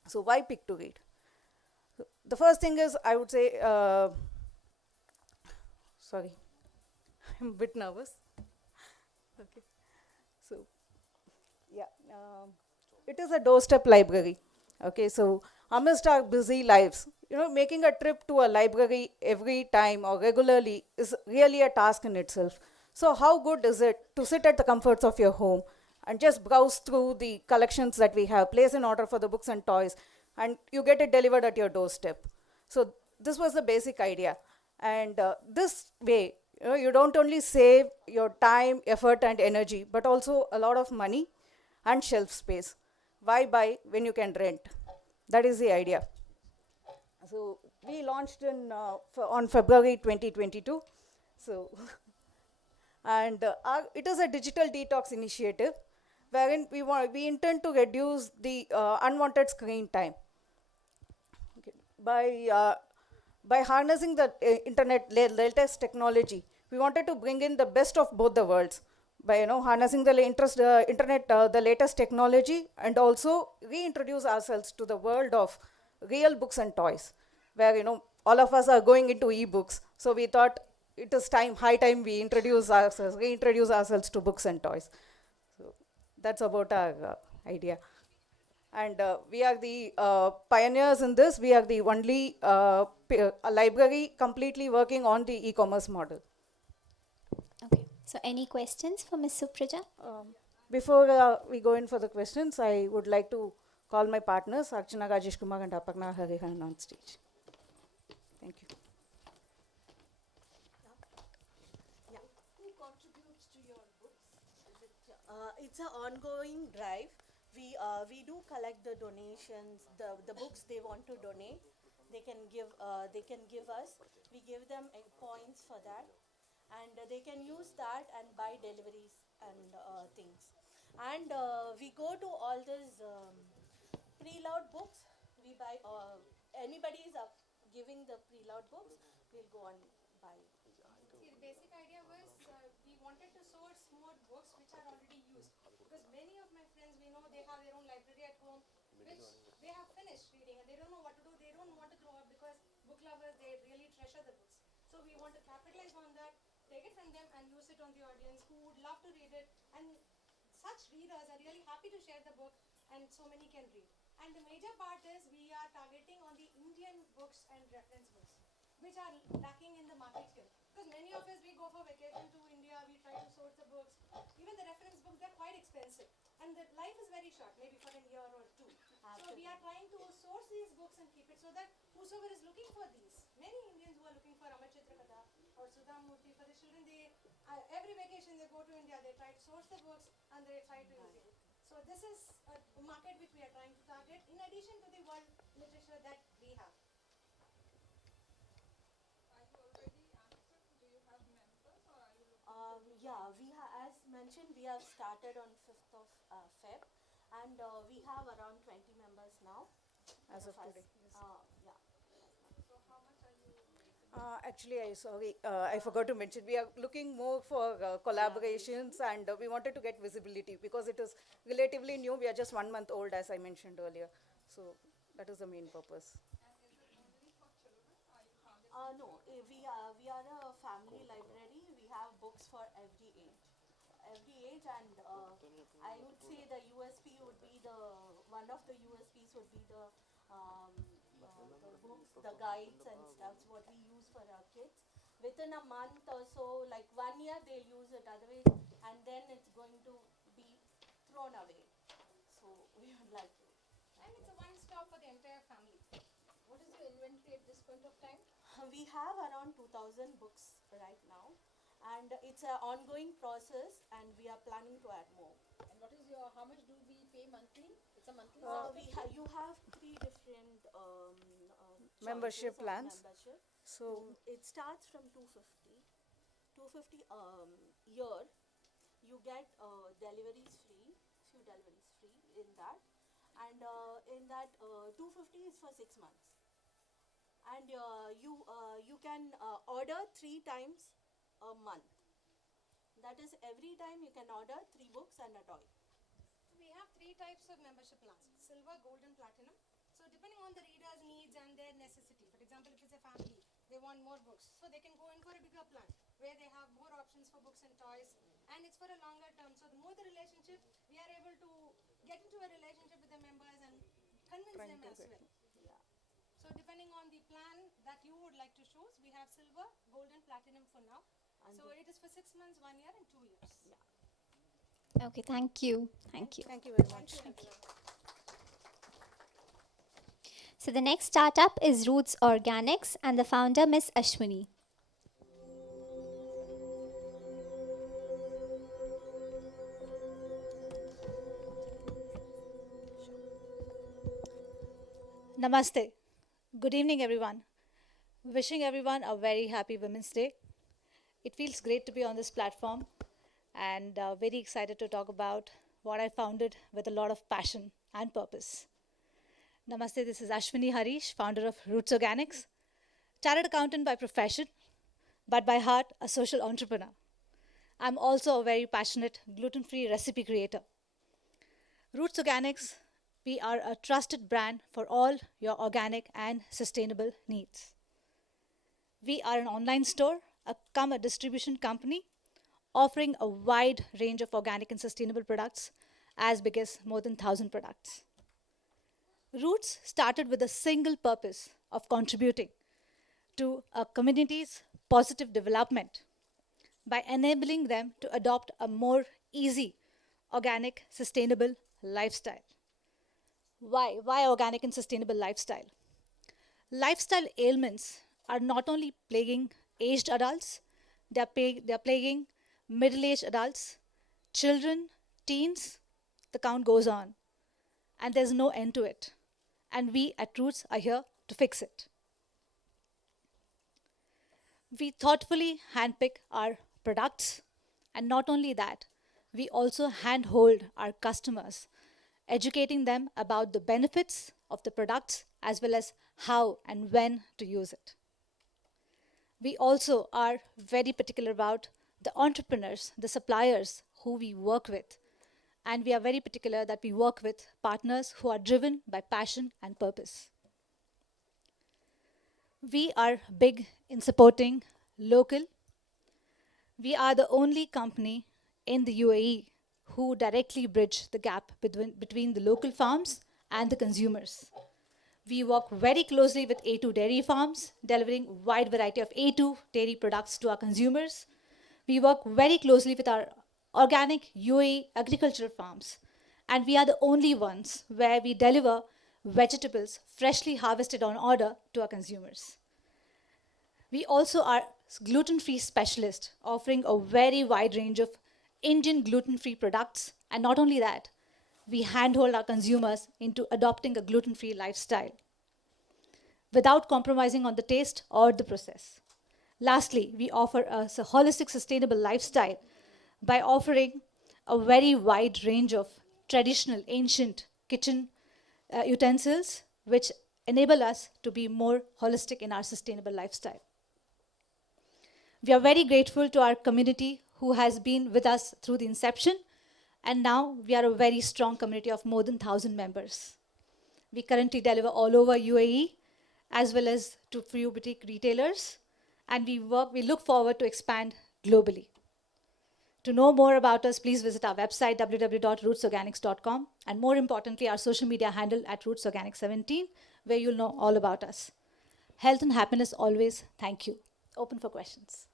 So why Pick to Read? The first thing is, I would say, sorry, I'm a bit nervous. Okay, so yeah, it is a doorstep library. Okay, so amidst our busy lives, making a trip to a library every time or regularly is really a task in itself. So how good is it to sit at the comforts of your home and just browse through the collections that we have, place an order for the books and toys, and you get it delivered at your doorstep. So this was the basic idea. And this way, you don't only save your time, effort, and energy, but also a lot of money and shelf space. Why buy when you can rent? That is the idea. So we launched on February 2022. So, and it is a digital detox initiative wherein we intend to reduce the unwanted screen time. Okay. By harnessing the internet latest technology, we wanted to bring in the best of both the worlds by harnessing the internet, the latest technology, and also reintroduce ourselves to the world of real books and toys, where all of us are going into e-books. So we thought it is high time we reintroduce ourselves to books and toys. So that's about our idea. And we are the pioneers in this. We are the only library completely working on the e-commerce model. Okay. So any questions for Ms. Supraja? Before we go in for the questions, I would like to call my partners, Archana Rajesh Kumar and Aparna Hariharan, on stage. Thank you. Yeah. Who contributes to your books? It's an ongoing drive. We do collect the donations, the books they want to donate. They can give us. We give them points for that, and they can use that and buy deliveries and things. And we go to all these preload books. We buy. Anybody is giving the preload books, we'll go and buy. See, the basic idea was we wanted to source more books which are already used, because many of my friends, we know they have their own library at home, which they have finished reading and they don't know what to do. They don't want to throw up, because book lovers, they really treasure the books. So we want to capitalize on that, take it from them and use it on the audience who would love to read it. And such readers are really happy to share the book, and so many can read. And the major part is we are targeting on the Indian books and reference books, which are lacking in the market here. Because many of us, we go for vacation to India, we try to source the books. Even the reference books, they're quite expensive. And the life is very short, maybe for a year or two. So we are trying to source these books and keep it so that whosoever is looking for these, many Indians who are looking for Amar Chitrakatha or Sudha Murthy for the children. Every vacation they go to India, they try to source the books and they try to use it. So this is a market which we are trying to target in addition to the world literature that we have. Yeah, as mentioned, we have started on 5th of Feb, and we have around 20 members now. As of us. today, yes. Yeah. Actually, I forgot to mention, we are looking more for collaborations, and we wanted to get visibility because it is relatively new. We are just 1 month old, as I mentioned earlier. So that is the main purpose. No, we are a family library. We have books for every age. And I would say the USP would be one of the USPs would be the books, the guides and stuff, what we use for our kids. Within a month or so, like 1 year, they'll use it, otherwise, and then it's going to be thrown away. So we would like to. And it's a one-stop for the entire family. What is your inventory at this point of time? We have around 2,000 books right now, and it's an ongoing process, and we are planning to add more. And what is how much do we pay monthly? It's a monthly You have 3 different Membership plans. Membership. So it starts from 250 year. You get deliveries free, few deliveries free in that, and in that 250 is for 6 months. And you can order 3 times a month. That is, every time you can order 3 books and a toy. We have 3 types of membership plans: silver, gold, and platinum. So depending on the reader's needs and their necessity. For example, if it's a family, they want more books, so they can go in for a bigger plan where they have more options for books and toys, and it's for a longer term. So the more the relationship, we are able to get into a relationship with the members and convince them as well. So depending on the plan that you would like to choose, we have silver, gold, and platinum for now. And so it is for 6 months, 1 year, and 2 years. Yeah. Okay, thank you. Thank you. thank you very much. So the next startup is Roots Organics and the founder, Miss Ashwini. Namaste. Good evening, everyone. Wishing everyone a very happy Women's Day. It feels great to be on this platform and very excited to talk about what I founded with a lot of passion and purpose. Namaste, this is Ashwini Harish, founder of Roots Organics, chartered accountant by profession, but by heart a social entrepreneur. I'm also a very passionate gluten-free recipe creator. Roots Organics, we are a trusted brand for all your organic and sustainable needs. We are an online store, a distribution company, offering a wide range of organic and sustainable products, as big as more than 1,000 products. Roots started with a single purpose of contributing to a community's positive development by enabling them to adopt a more easy, organic, sustainable lifestyle. Why organic and sustainable lifestyle? Lifestyle ailments are not only plaguing aged adults, they're plaguing middle-aged adults, children, teens, the count goes on. And there's no end to it. And we at Roots are here to fix it. We thoughtfully handpick our products, and not only that, we also handhold our customers, educating them about the benefits of the products as well as how and when to use it. We also are very particular about the entrepreneurs, the suppliers who we work with. And we are very particular that we work with partners who are driven by passion and purpose. We are big in supporting local. We are the only company in the UAE who directly bridge the gap between the local farms and the consumers. We work very closely with A2 dairy farms, delivering a wide variety of A2 dairy products to our consumers. We work very closely with our organic UAE agricultural farms. And we are the only ones where we deliver vegetables freshly harvested on order to our consumers. We also are gluten-free specialist, offering a very wide range of Indian gluten-free products. And not only that, we handhold our consumers into adopting a gluten-free lifestyle without compromising on the taste or the process. Lastly, we offer a holistic, sustainable lifestyle by offering a very wide range of traditional, ancient kitchen utensils, which enable us to be more holistic in our sustainable lifestyle. We are very grateful to our community who has been with us through the inception, and now we are a very strong community of more than 1,000 members. We currently deliver all over UAE, as well as to few boutique retailers, and we look forward to expand globally. To know more about us, please visit our website, www.rootsorganics.com, and more importantly, our social media handle at rootsorganic17, where you'll know all about us. Health and happiness always. Thank you. Open for questions.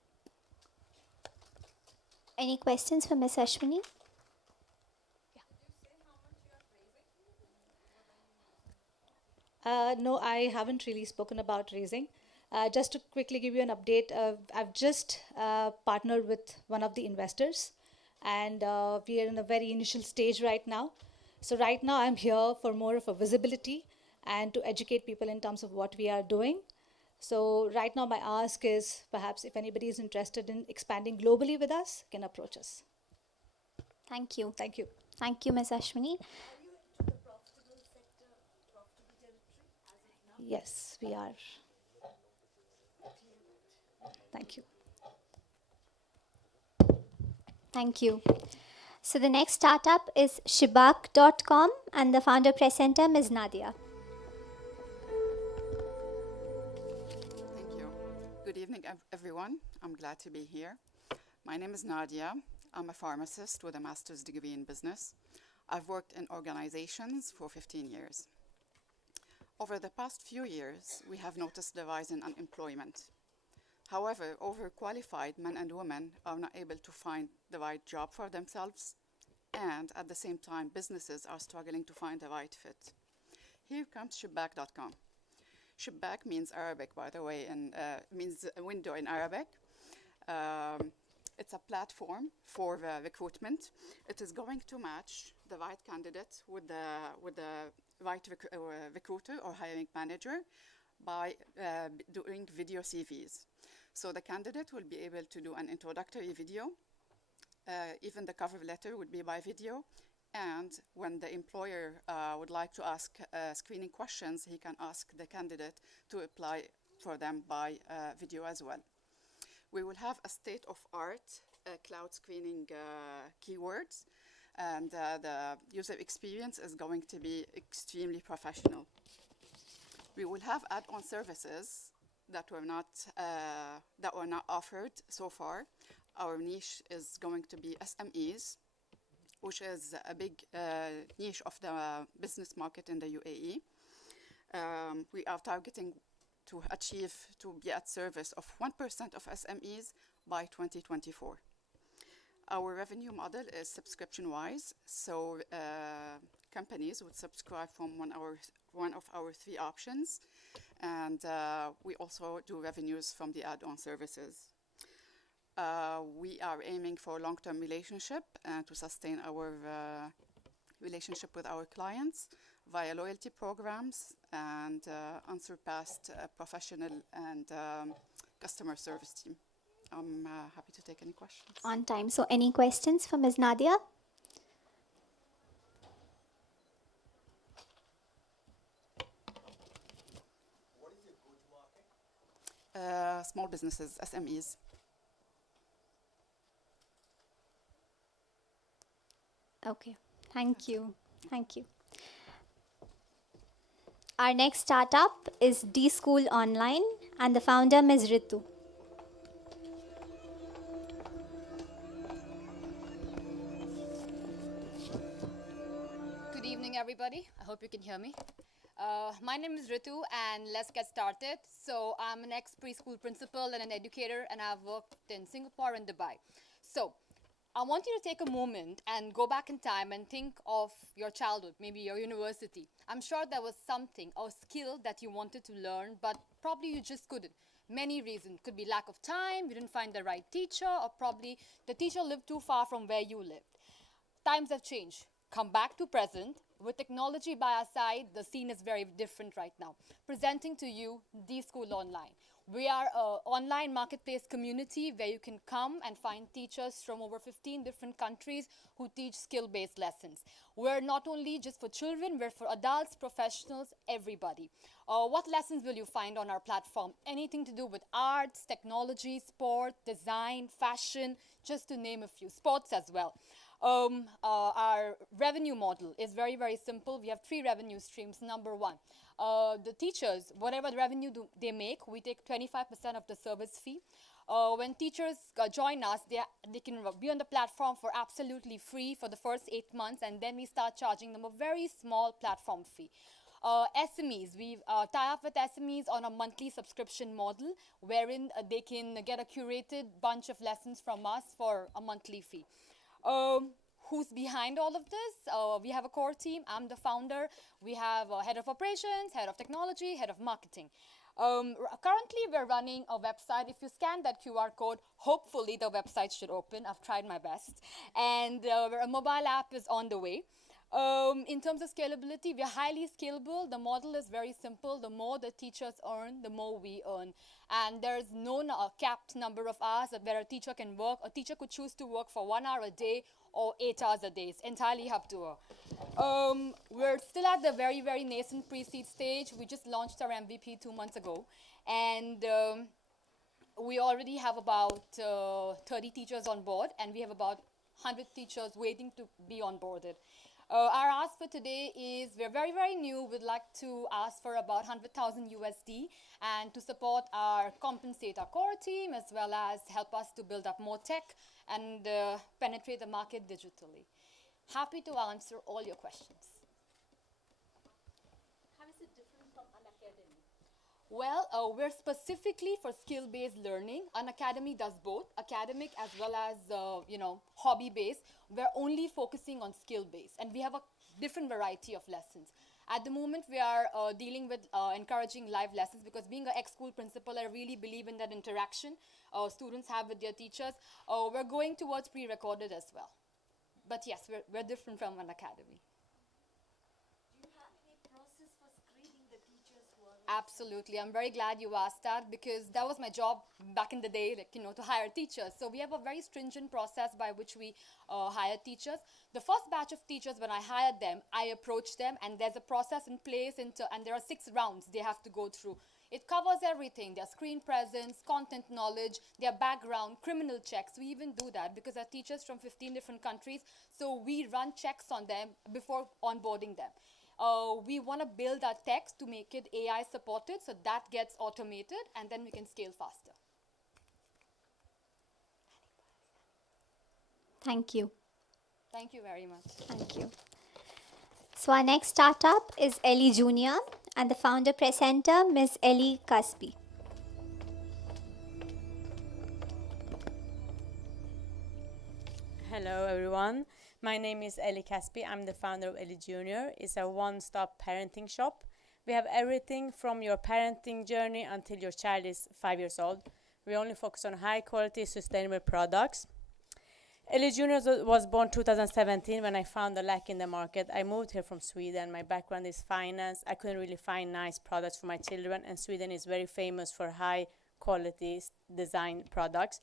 Any questions for Ms. Ashwini? No, I haven't really spoken about raising. Just to quickly give you an update, I've just partnered with one of the investors, and we are in a very initial stage right now. So right now I'm here for more of a visibility and to educate people in terms of what we are doing. So right now my ask is perhaps if anybody is interested in expanding globally with us, can approach us. Thank you. Thank you. Thank you, Ms. Ashwini. Yes, we are. Thank you. Thank you. So the next startup is shibak.com, and the founder presenter is Nadia. Thank you. Good evening, everyone. I'm glad to be here. My name is Nadia. I'm a pharmacist with a master's degree in business. I've worked in organizations for 15 years. Over the past few years, we have noticed the rise in unemployment. However, overqualified men and women are not able to find the right job for themselves, and at the same time, businesses are struggling to find the right fit. Here comes shibak.com. Shibak means Arabic, by the way, and means a window in Arabic. It's a platform for recruitment. It is going to match the right candidate with the right recruiter or hiring manager by doing video CVs. So the candidate will be able to do an introductory video. Even the cover letter would be by video. And when the employer would like to ask screening questions, he can ask the candidate to apply for them by video as well. We will have a state-of-art cloud screening keywords, and the user experience is going to be extremely professional. We will have add-on services that were not offered so far. Our niche is going to be SMEs, which is a big niche of the business market in the UAE. We are targeting to be at service of 1% of SMEs by 2024. Our revenue model is subscription-wise, so companies would subscribe from one of our 3 options, and we also do revenues from the add-on services. We are aiming for a long-term relationship and to sustain our relationship with our clients via loyalty programs and unsurpassed professional and customer service team. I'm happy to take any questions. On time. So any questions for Ms. Nadia? What is your go-to-market? Small businesses, SMEs. Okay. Thank you. Thank you. Our next startup is D School Online, and the founder is Ritu. Good evening, everybody. I hope you can hear me. My name is Ritu, and let's get started. So I'm an ex-preschool principal and an educator, and I've worked in Singapore and Dubai. So I want you to take a moment and go back in time and think of your childhood, maybe your university. I'm sure there was something or skill that you wanted to learn, but probably you just couldn't Many reasons. Could be lack of time, you didn't find the right teacher, or probably the teacher lived too far from where you lived. Times have changed. Come back to present. With technology by our side, the scene is very different right now. Presenting to you the School Online. We are an online marketplace community where you can come and find teachers from over 15 different countries who teach skill-based lessons. We're not only just for children, we're for adults, professionals, everybody. What lessons will you find on our platform? Anything to do with arts, technology, sport, design, fashion, just to name a few. Sports as well. Our revenue model is very, very simple. We have 3 revenue streams. Number 1, the teachers, whatever the revenue they make, we take 25% of the service fee. When teachers join us, they can be on the platform for absolutely free for the first 8 months, and then we start charging them a very small platform fee. SMEs, we tie up with SMEs on a monthly subscription model wherein they can get a curated bunch of lessons from us for a monthly fee. Who's behind all of this? We have a core team. I'm the founder. We have a head of operations, head of technology, head of marketing. Currently, we're running a website. If you scan that QR code, hopefully the website should open. I've tried my best. And a mobile app is on the way. In terms of scalability, we are highly scalable. The model is very simple. The more the teachers earn, the more we earn. And there is no capped number of hours where a teacher can work. A teacher could choose to work for 1 hour a day or 8 hours a day. It's entirely up to her. We're still at the very, very nascent pre-seed stage. We just launched our MVP 2 months ago. And we already have about 30 teachers on board. And we have about 100 teachers waiting to be onboarded. Our ask for today is, we're very, very new. We'd like to ask for about 100,000 USD and to support our, compensate our core team as well as help us to build up more tech and penetrate the market digitally. Happy to answer all your questions. How is it different from an academy? Well, we're specifically for skill-based learning. An academy does both, academic as well as, hobby-based. We're only focusing on skill-based, and we have a different variety of lessons. At the moment, we are dealing with encouraging live lessons because being an ex-school principal, I really believe in that interaction students have with their teachers. We're going towards pre-recorded as well. But yes, we're different from an academy. Absolutely. I'm very glad you asked that because that was my job back in the day, to hire teachers. So we have a very stringent process by which we hire teachers. The first batch of teachers, when I hired them, I approached them and there's a process in place and there are 6 rounds they have to go through. It covers everything, their screen presence, content knowledge, their background, criminal checks. We even do that because our teachers from 15 different countries, so we run checks on them before onboarding them. We want to build our tech to make it AI supported so that gets automated and then we can scale faster. Thank you. Thank you very much. Thank you. So our next startup is Ellie Junior and the founder presenter, Ms. Ellie Caspi. Hello everyone. My name is Ellie Caspi. I'm the founder of Ellie Junior. It's a one-stop parenting shop. We have everything from your parenting journey until your child is 5 years old. We only focus on high-quality, sustainable products. Ellie Junior was born 2017 when I found a lack in the market. I moved here from Sweden. My background is finance. I couldn't really find nice products for my children, and Sweden is very famous for high-quality design products.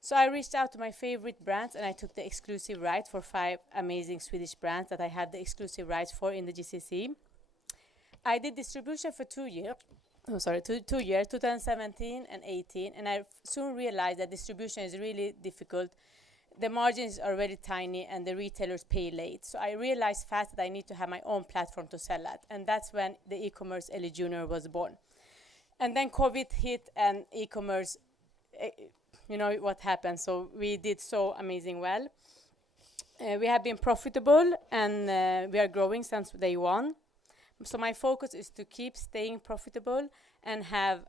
So I reached out to my favorite brands and I took the exclusive rights for 5 amazing Swedish brands that I had the exclusive rights for in the GCC. I did distribution for 2 years, 2017 and 18, and I soon realized that distribution is really difficult. The margins are very tiny and the retailers pay late. So I realized fast that I need to have my own platform to sell at, and that's when the e-commerce Ellie Junior was born. And then COVID hit and e-commerce, you know what happened, so we did so amazing well. We have been profitable and we are growing since day one. So my focus is to keep staying profitable and have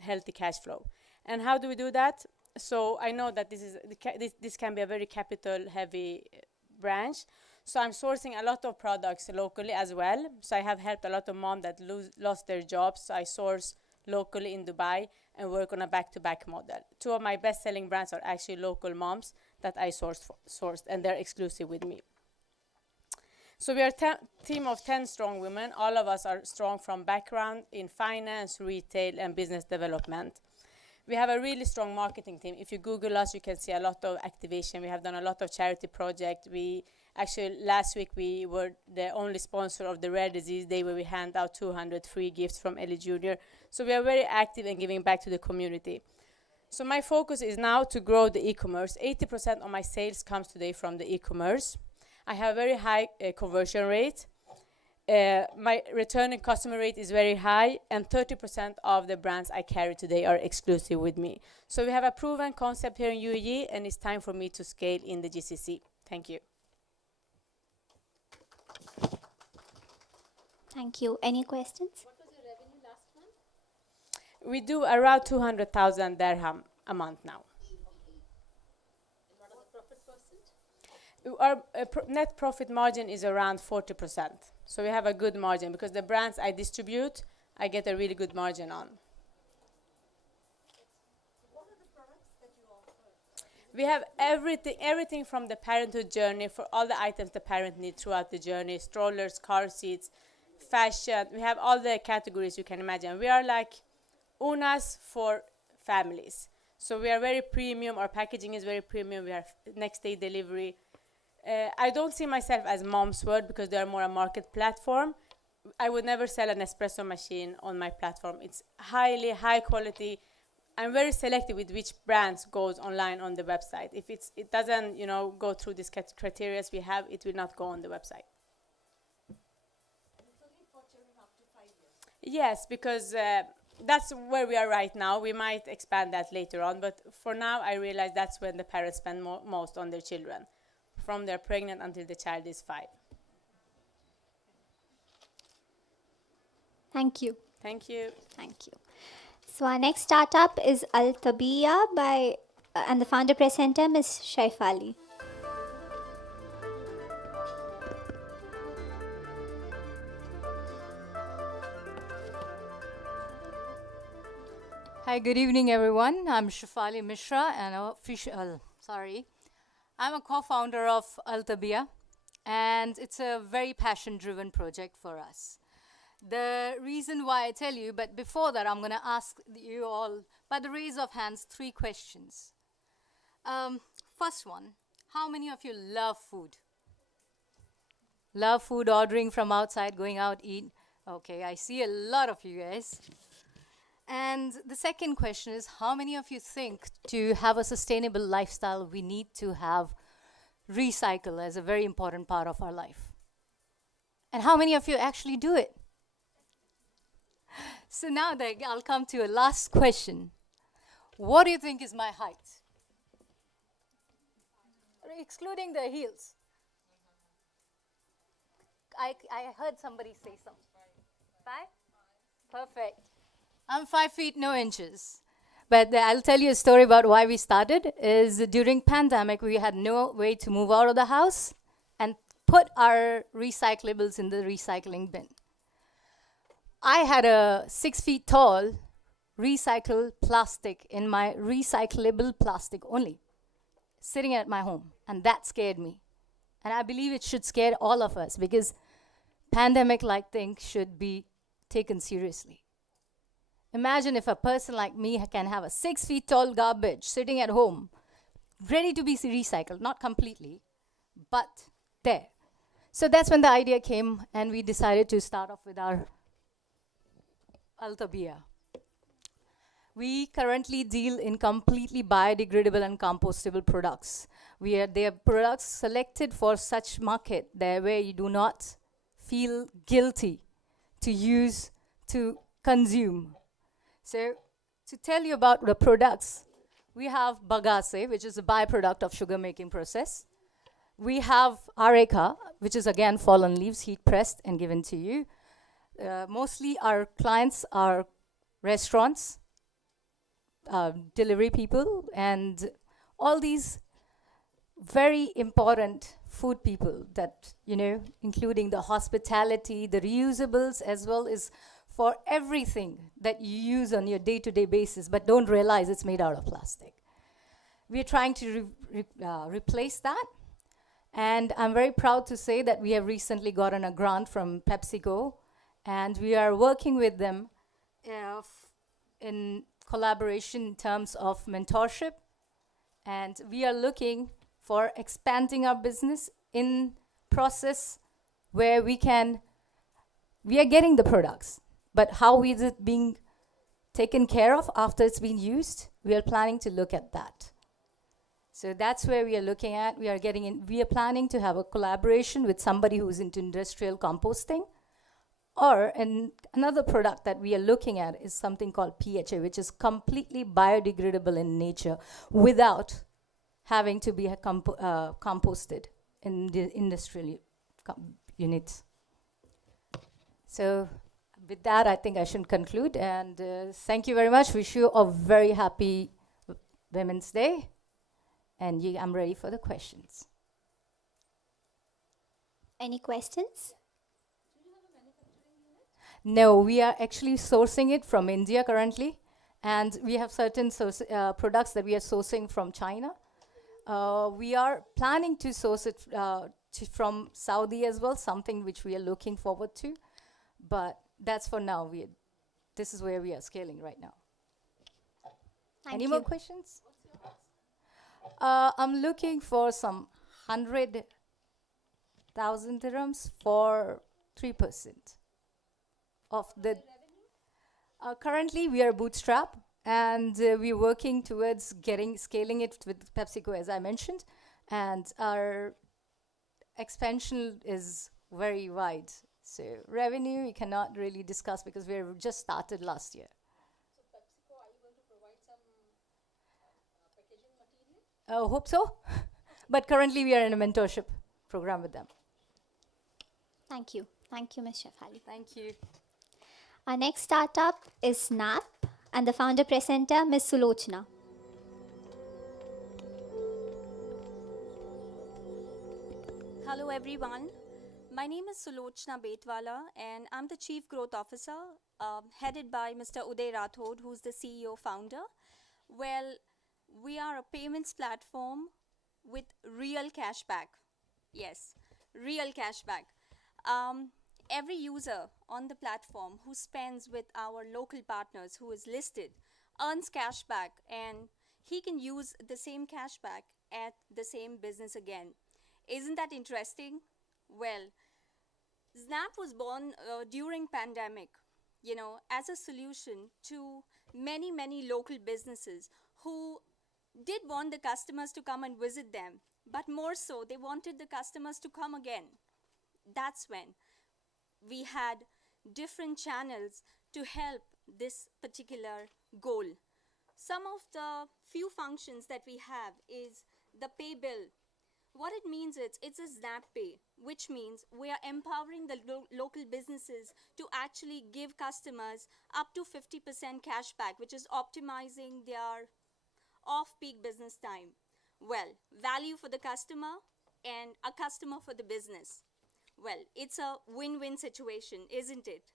healthy cash flow. And how do we do that? So I know that this can be a very capital heavy branch. So I'm sourcing a lot of products locally as well. So I have helped a lot of moms that lost their jobs. So I source locally in Dubai and work on a back-to-back model. Two of my best-selling brands are actually local moms that I sourced, and they're exclusive with me. So we are a team of 10 strong women. All of us are strong from background in finance, retail, and business development. We have a really strong marketing team. If you Google us, you can see a lot of activation. We have done a lot of charity projects. Actually, last week we were the only sponsor of the Rare Disease Day, where we hand out 200 free gifts from Ellie Junior. So we are very active in giving back to the community. So my focus is now to grow the e-commerce. 80% of my sales comes today from the e-commerce. I have a very high conversion rate. My returning customer rate is very high, and 30% of the brands I carry today are exclusive with me. So we have a proven concept here in UAE, and it's time for me to scale in the GCC. Thank you. Thank you. Any questions? What was your revenue last month? We do around 200,000 dirham a month now. And what are the profit percent? Our net profit margin is around 40%. So we have a good margin because the brands I distribute, I get a really good margin on. What are the products that you offer? We have everything from the parenthood journey for all the items the parent needs throughout the journey: strollers, car seats, fashion. We have all the categories you can imagine. We are like Unas for families. So we are very premium. Our packaging is very premium. We have next day delivery. I don't see myself as Mom's World because they are more a market platform. I would never sell an espresso machine on my platform. It's high quality. I'm very selective with which brands goes online on the website. If it doesn't, go through these criteria we have, it will not go on the website. And it's only for children up to 5 years. Yes, because that's where we are right now. We might expand that later on, but for now, I realize that's when the parents spend most on their children, from they're pregnant until the child is 5. Thank you. Thank you. Thank you. So our next startup is Altabia and the founder presenter Ms. Shaifali. Hi, good evening, everyone. I'm Shafali Mishra, and I'm a co-founder of Altabia, and it's a very passion-driven project for us. The reason why I tell you, but before that, I'm going to ask you all, by the raise of hands, 3 questions. First one, how many of you love food? Love food, ordering from outside, going out, eat? Okay, I see a lot of you guys. And the second question is, how many of you think to have a sustainable lifestyle, we need to have recycle as a very important part of our life? And how many of you actually do it? So now I'll come to a last question. What do you think is my height? Excluding the heels. I heard somebody say something. 5? Perfect. I'm 5 feet, no inches. But I'll tell you a story about why we started. Is during pandemic, we had no way to move out of the house and put our recyclables in the recycling bin. I had a 6 feet tall recycled plastic in my recyclable plastic only, sitting at my home. And that scared me. And I believe it should scare all of us because pandemic-like things should be taken seriously. Imagine if a person like me can have a 6 feet tall garbage sitting at home, ready to be recycled, not completely, but there. So that's when the idea came, and we decided to start off with our Altabia. We currently deal in completely biodegradable and compostable products. They are products selected for such market there where you do not feel guilty to use, to consume. So to tell you about the products, we have bagasse, which is a byproduct of sugar making process. We have areca, which is again fallen leaves, heat pressed and given to you. Mostly our clients are restaurants, delivery people, and all these very important food people that, including the hospitality, the reusables, as well as for everything that you use on your day-to-day basis, but don't realize it's made out of plastic. We are trying to replace that. And I'm very proud to say that we have recently gotten a grant from PepsiCo, and we are working with them in collaboration in terms of mentorship. And we are looking for expanding our business in process where we are getting the products, but how is it being taken care of after it's been used? We are planning to look at that. So that's where we are looking at. We are planning to have a collaboration with somebody who's into industrial composting. Or another product that we are looking at is something called PHA, which is completely biodegradable in nature without having to be composted in the industrial units. So with that, I think I should conclude. And thank you very much. Wish you a very happy Women's Day. And I'm ready for the questions. Any questions? No, we are actually sourcing it from India currently. And we have certain products that we are sourcing from China. We are planning to source it from Saudi as well, something which we are looking forward to. But that's for now. This is where we are scaling right now. Any more questions? I'm looking for some 100,000 dirhams for 3% of the. Currently, we are bootstrap, and we're working towards scaling it with PepsiCo, as I mentioned, and our expansion is very wide. So revenue we cannot really discuss because we just started last year. So PepsiCo, are you going to provide some packaging material? Hope so. But currently we are in a mentorship program with them. Thank you. Thank you, Ms. Shefali. Thank you. Our next startup is Snap, and the founder presenter, Ms. Sulochana. Hello everyone. My name is Sulochana Betwala, and I'm the Chief Growth Officer, headed by Mr. Uday Rathod, who's the CEO founder. Well, we are a payments platform with real cashback. Yes, real cashback. Every user on the platform who spends with our local partners, who is listed, earns cashback, and he can use the same cashback at the same business again. Isn't that interesting? Well, Snap was born during pandemic, as a solution to many, many local businesses who did want the customers to come and visit them, but more so, they wanted the customers to come again. That's when we had different channels to help this particular goal. Some of the few functions that we have is the pay bill. What it means is it's a Snap Pay, which means we are empowering the local businesses to actually give customers up to 50% cashback, which is optimizing their off-peak business time. Well, value for the customer and a customer for the business. Well, it's a win-win situation, isn't it?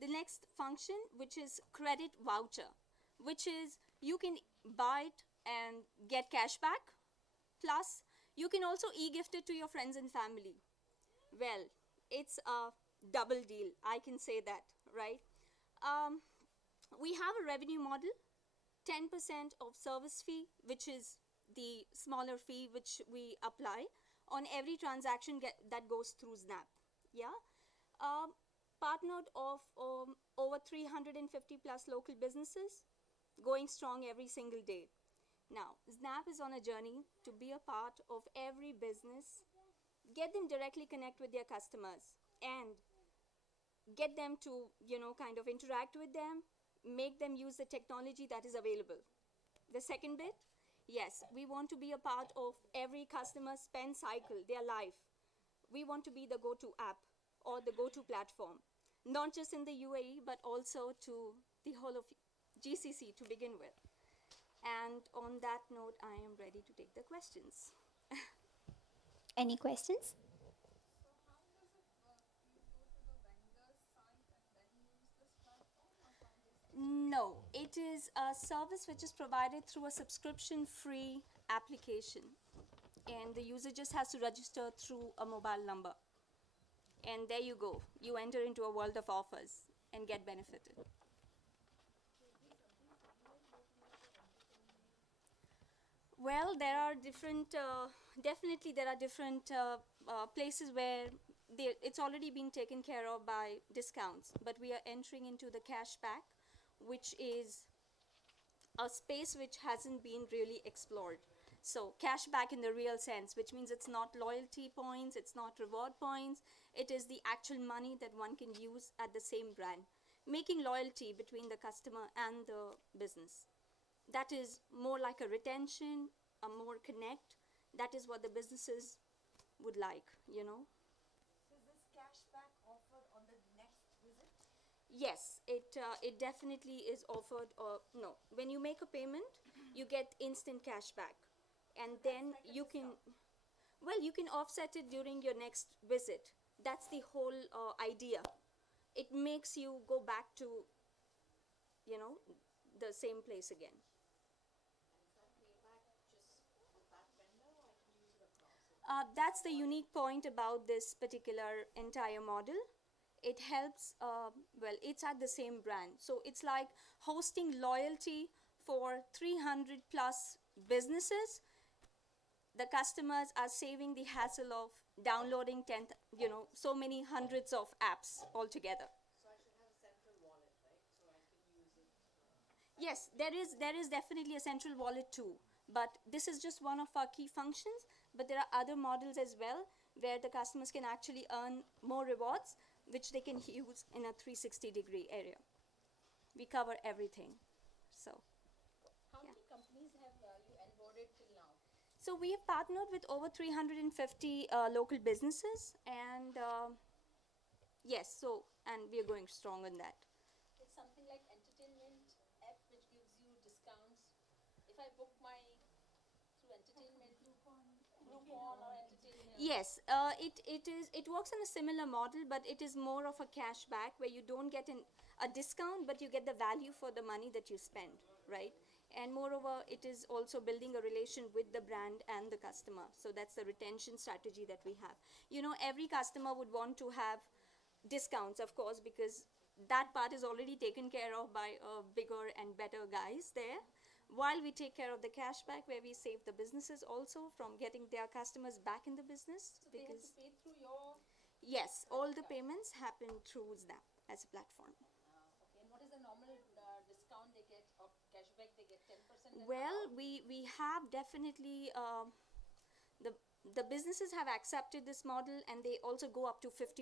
The next function, which is credit voucher, which is you can buy it and get cashback, plus you can also e-gift it to your friends and family. Well, it's a double deal, I can say that, right? We have a revenue model, 10% of service fee, which is the smaller fee which we apply on every transaction that goes through Snap. Yeah. Partnered of over 350 plus local businesses, going strong every single day. Now, Snap is on a journey to be a part of every business, get them directly connect with their customers, and get them to, kind of interact with them, make them use the technology that is available. The second bit, yes, we want to be a part of every customer spend cycle, their life. We want to be the go-to app or the go-to platform, not just in the UAE, but also to the whole of GCC to begin with. And on that note, I am ready to take the questions. Any questions? No, it is a service which is provided through a subscription-free application, and the user just has to register through a mobile number. And there you go. You enter into a world of offers and get benefited. Well, there are different, definitely there are different places where it's already been taken care of by discounts, but we are entering into the cashback, which is a space which hasn't been really explored. So cashback in the real sense, which means it's not loyalty points, it's not reward points, it is the actual money that one can use at the same brand, making loyalty between the customer and the business. That is more like a retention, a more connect. That is what the businesses would like, you know. So is this cashback offered on the next visit? Yes, it definitely is offered. No, when you make a payment, you get instant cashback, and then you can, well, you can offset it during your next visit. That's the whole idea. It makes you go back to, you know, the same place again. That's the unique point about this particular entire model. It helps, well, it's at the same brand. So it's like hosting loyalty for 300 plus businesses. The customers are saving the hassle of downloading so many hundreds of apps altogether. So I should have a central wallet, right? So I can use it. Yes, there is definitely a central wallet too, but this is just one of our key functions. But there are other models as well where the customers can actually earn more rewards, which they can use in a 360-degree area. We cover everything. So, How many companies have you onboarded till now? so we have partnered with over 350 local businesses, and yes, and we are going strong on that. It's something like entertainment app which gives you discounts. If I book my through entertainment, Groupon or entertainment. Yes, it works on a similar model, but it is more of a cashback where you don't get a discount, but you get the value for the money that you spend, right? And moreover, it is also building a relation with the brand and the customer. So that's the retention strategy that we have. You know, every customer would want to have discounts, of course, because that part is already taken care of by bigger and better guys there. While we take care of the cashback, where we save the businesses also from getting their customers back in the business. So they have to pay through your. Yes, all the payments happen through Snap as a platform. Okay, and what is the normal discount they get or cashback they get? 10%? Well, we have definitely the businesses have accepted this model, and they also go up to 50%.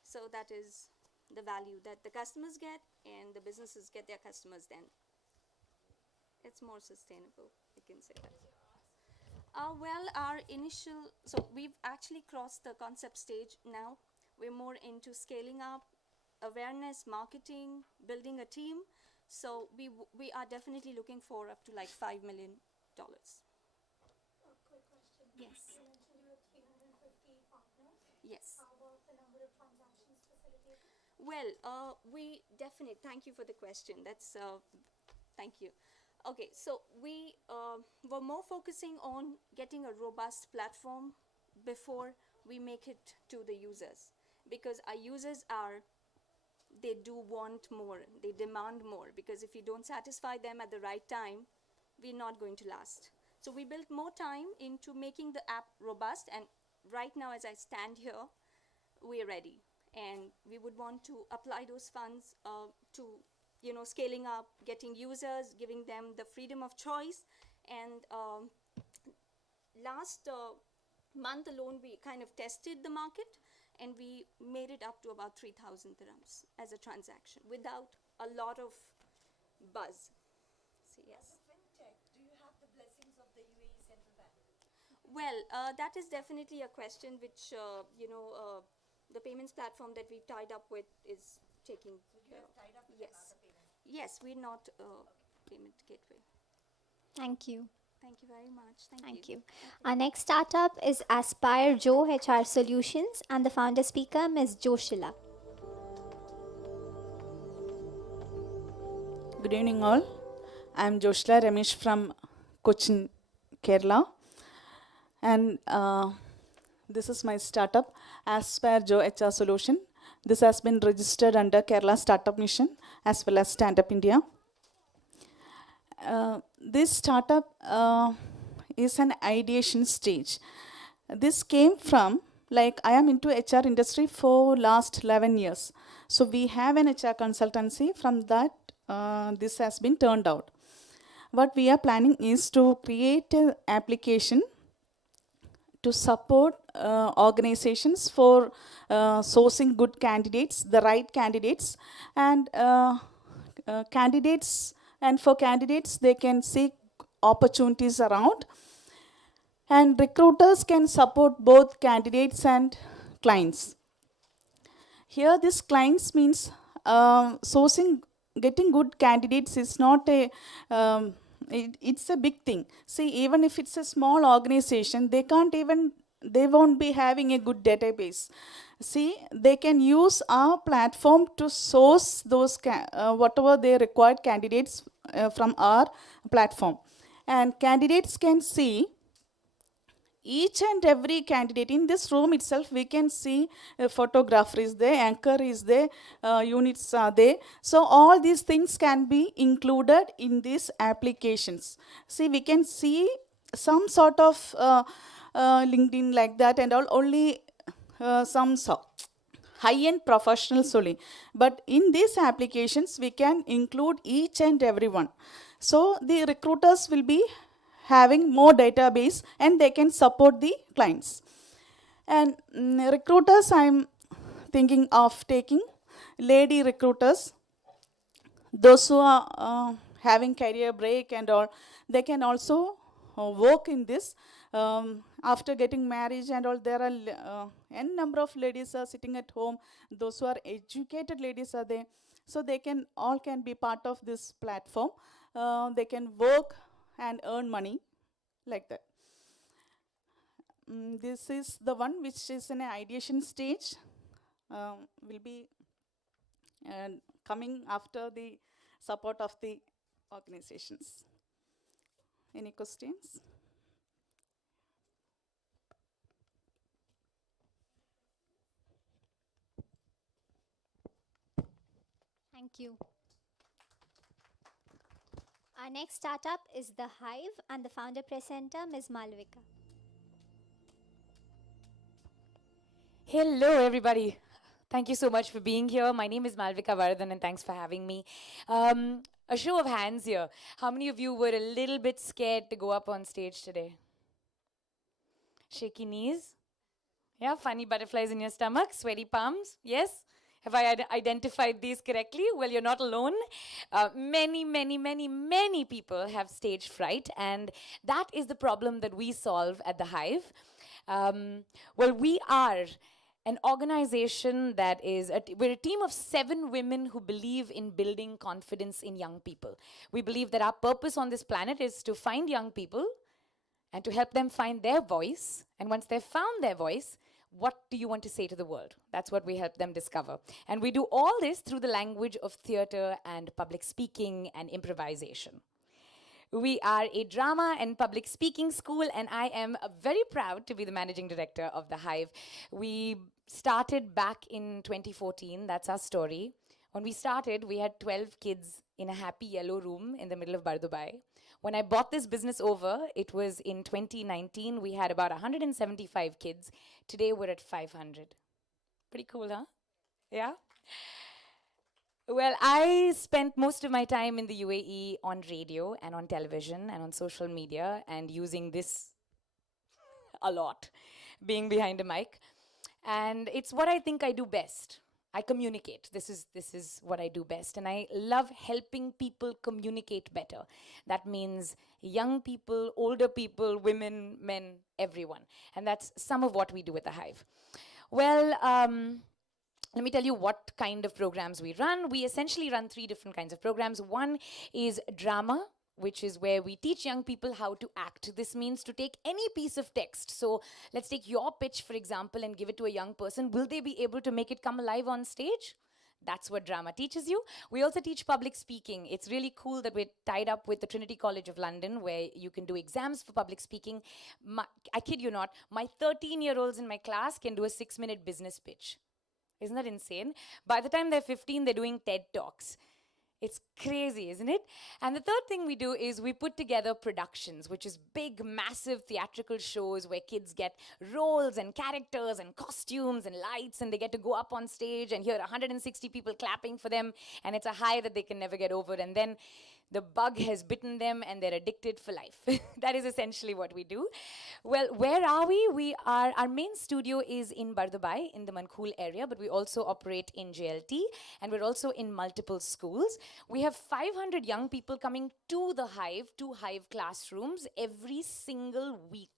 So that is the value that the customers get, and the businesses get their customers then. It's more sustainable, I can say that. Well, our initial, so we've actually crossed the concept stage now. We're more into scaling up, awareness, marketing, building a team. So we are definitely looking for up to like $5 million. A quick question. Yes. You mentioned you have 350 partners. Yes. How about the number of transactions facilitated? Well, we definitely, thank you for the question. That's, thank you. Okay, so we were more focusing on getting a robust platform before we make it to the users, because our users they do want more, they demand more, because if you don't satisfy them at the right time, we're not going to last. So we built more time into making the app robust, and right now as I stand here, we're ready, and we would want to apply those funds to scaling up, getting users, giving them the freedom of choice. And last month alone, we kind of tested the market, and we made it up to about 3,000 dirhams as a transaction without a lot of buzz. So yes. As a fintech, do you have the blessings of the UAE Central Bank? Well, that is definitely a question which, the payments platform that we've tied up with is taking care of. Tied up with Yes. another payment. Yes, we're not a payment gateway. Thank you. Thank you very much. Thank you. Our next startup is Aspire Joe HR Solutions, and the founder speaker, Ms. Joshila. Good evening all. I am Joshla Ramesh from Cochin, Kerala. And this is my startup, Aspire HR Solution. This has been registered under Kerala Startup Mission as well as Stand Up India. This startup is an ideation stage. This came from, like, I am into HR industry for last 11 years. So we have an HR consultancy. From that, this has been turned out. What we are planning is to create an application to support organizations for sourcing good candidates, the right candidates, and for candidates, they can seek opportunities around, and recruiters can support both candidates and clients. Here, this clients means getting good candidates is not a, it's a big thing. See, even if it's a small organization, they won't be having a good database. See, they can use our platform to source those, whatever they required candidates from our platform. And candidates can see each and every candidate. In this room itself, we can see a photographer is there, anchor is there, units are there. So all these things can be included in these applications. See, we can see some sort of LinkedIn like that and all, only some high-end professionals only. But in these applications, we can include each and everyone. So the recruiters will be having more database and they can support the clients. And recruiters, I'm thinking of taking lady recruiters, those who are having career break and all, they can also work in this. After getting married and all, there are n number of ladies are sitting at home. Those who are educated ladies are there. So they can all can be part of this platform. They can work and earn money like that. This is the one which is in an ideation stage. Will be coming after the support of the organizations. Any questions? Thank you. Our next startup is the Hive, and the founder presenter, Ms. Malvika. Hello, everybody. Thank you so much for being here. My name is Malvika Varadan, and thanks for having me. A show of hands here. How many of you were a little bit scared to go up on stage today? Shaky knees? Yeah, funny butterflies in your stomach, sweaty palms? Yes? Have I identified these correctly? Well, you're not alone. Many people have stage fright, and that is the problem that we solve at the Hive. Well, we are an organization that is, we're a team of 7 women who believe in building confidence in young people. We believe that our purpose on this planet is to find young people and to help them find their voice. And once they've found their voice, what do you want to say to the world? That's what we help them discover. And we do all this through the language of theater and public speaking and improvisation. We are a drama and public speaking school, and I am very proud to be the managing director of the Hive. We started back in 2014, that's our story. When we started, we had 12 kids in a happy yellow room in the middle of Bardubai. When I bought this business over, it was in 2019, we had about 175 kids. Today we're at 500. Pretty cool, huh? Yeah? Well, I spent most of my time in the UAE on radio and on television and on social media and using this a lot, being behind a mic. And it's what I think I do best. I communicate. This is what I do best. And I love helping people communicate better. That means young people, older people, women, men, everyone. And that's some of what we do at the Hive. Well, let me tell you what kind of programs we run. We essentially run 3 different kinds of programs. One is drama, which is where we teach young people how to act. This means to take any piece of text. So let's take your pitch, for example, and give it to a young person. Will they be able to make it come alive on stage? That's what drama teaches you. We also teach public speaking. It's really cool that we're tied up with the Trinity College of London, where you can do exams for public speaking. I kid you not, my 13-year-olds in my class can do a 6-minute business pitch. Isn't that insane? By the time they're 15, they're doing TED Talks. It's crazy, isn't it? And the third thing we do is we put together productions, which is big, massive theatrical shows where kids get roles and characters and costumes and lights, and they get to go up on stage and hear 160 people clapping for them, and it's a high that they can never get over. And then the bug has bitten them and they're addicted for life. That is essentially what we do. Well, where are we? Our main studio is in Bardubai, in the Mankhool area, but we also operate in JLT, and we're also in multiple schools. We have 500 young people coming to the Hive, to Hive classrooms every single week.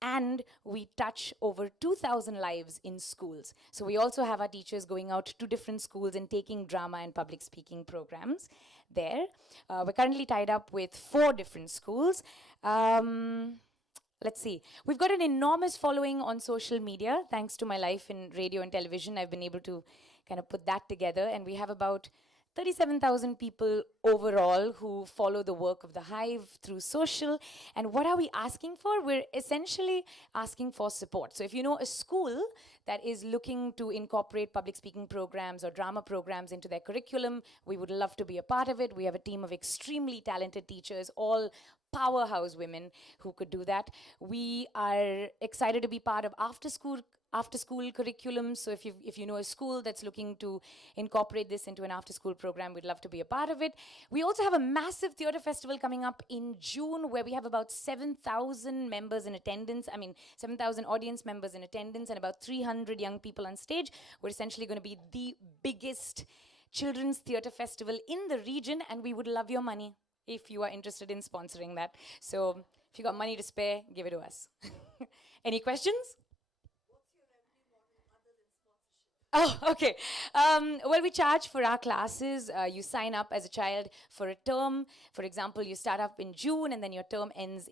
And we touch over 2,000 lives in schools. So we also have our teachers going out to different schools and taking drama and public speaking programs there. We're currently tied up with 4 different schools. Let's see. We've got an enormous following on social media. Thanks to my life in radio and television, I've been able to kind of put that together. And we have about 37,000 people overall who follow the work of the Hive through social. And what are we asking for? We're essentially asking for support. So if you know a school that is looking to incorporate public speaking programs or drama programs into their curriculum, we would love to be a part of it. We have a team of extremely talented teachers, all powerhouse women who could do that. We are excited to be part of after-school curriculum. So if you know a school that's looking to incorporate this into an after-school program, we'd love to be a part of it. We also have a massive theatre festival coming up in June, where we have about 7,000 members in attendance. 7,000 audience members in attendance and about 300 young people on stage. We're essentially going to be the biggest children's theatre festival in the region, and we would love your money if you are interested in sponsoring that. So if you got money to spare, give it to us. Any questions? Oh, okay. Well, we charge for our classes. You sign up as a child for a term. For example, you start up in June and then your term ends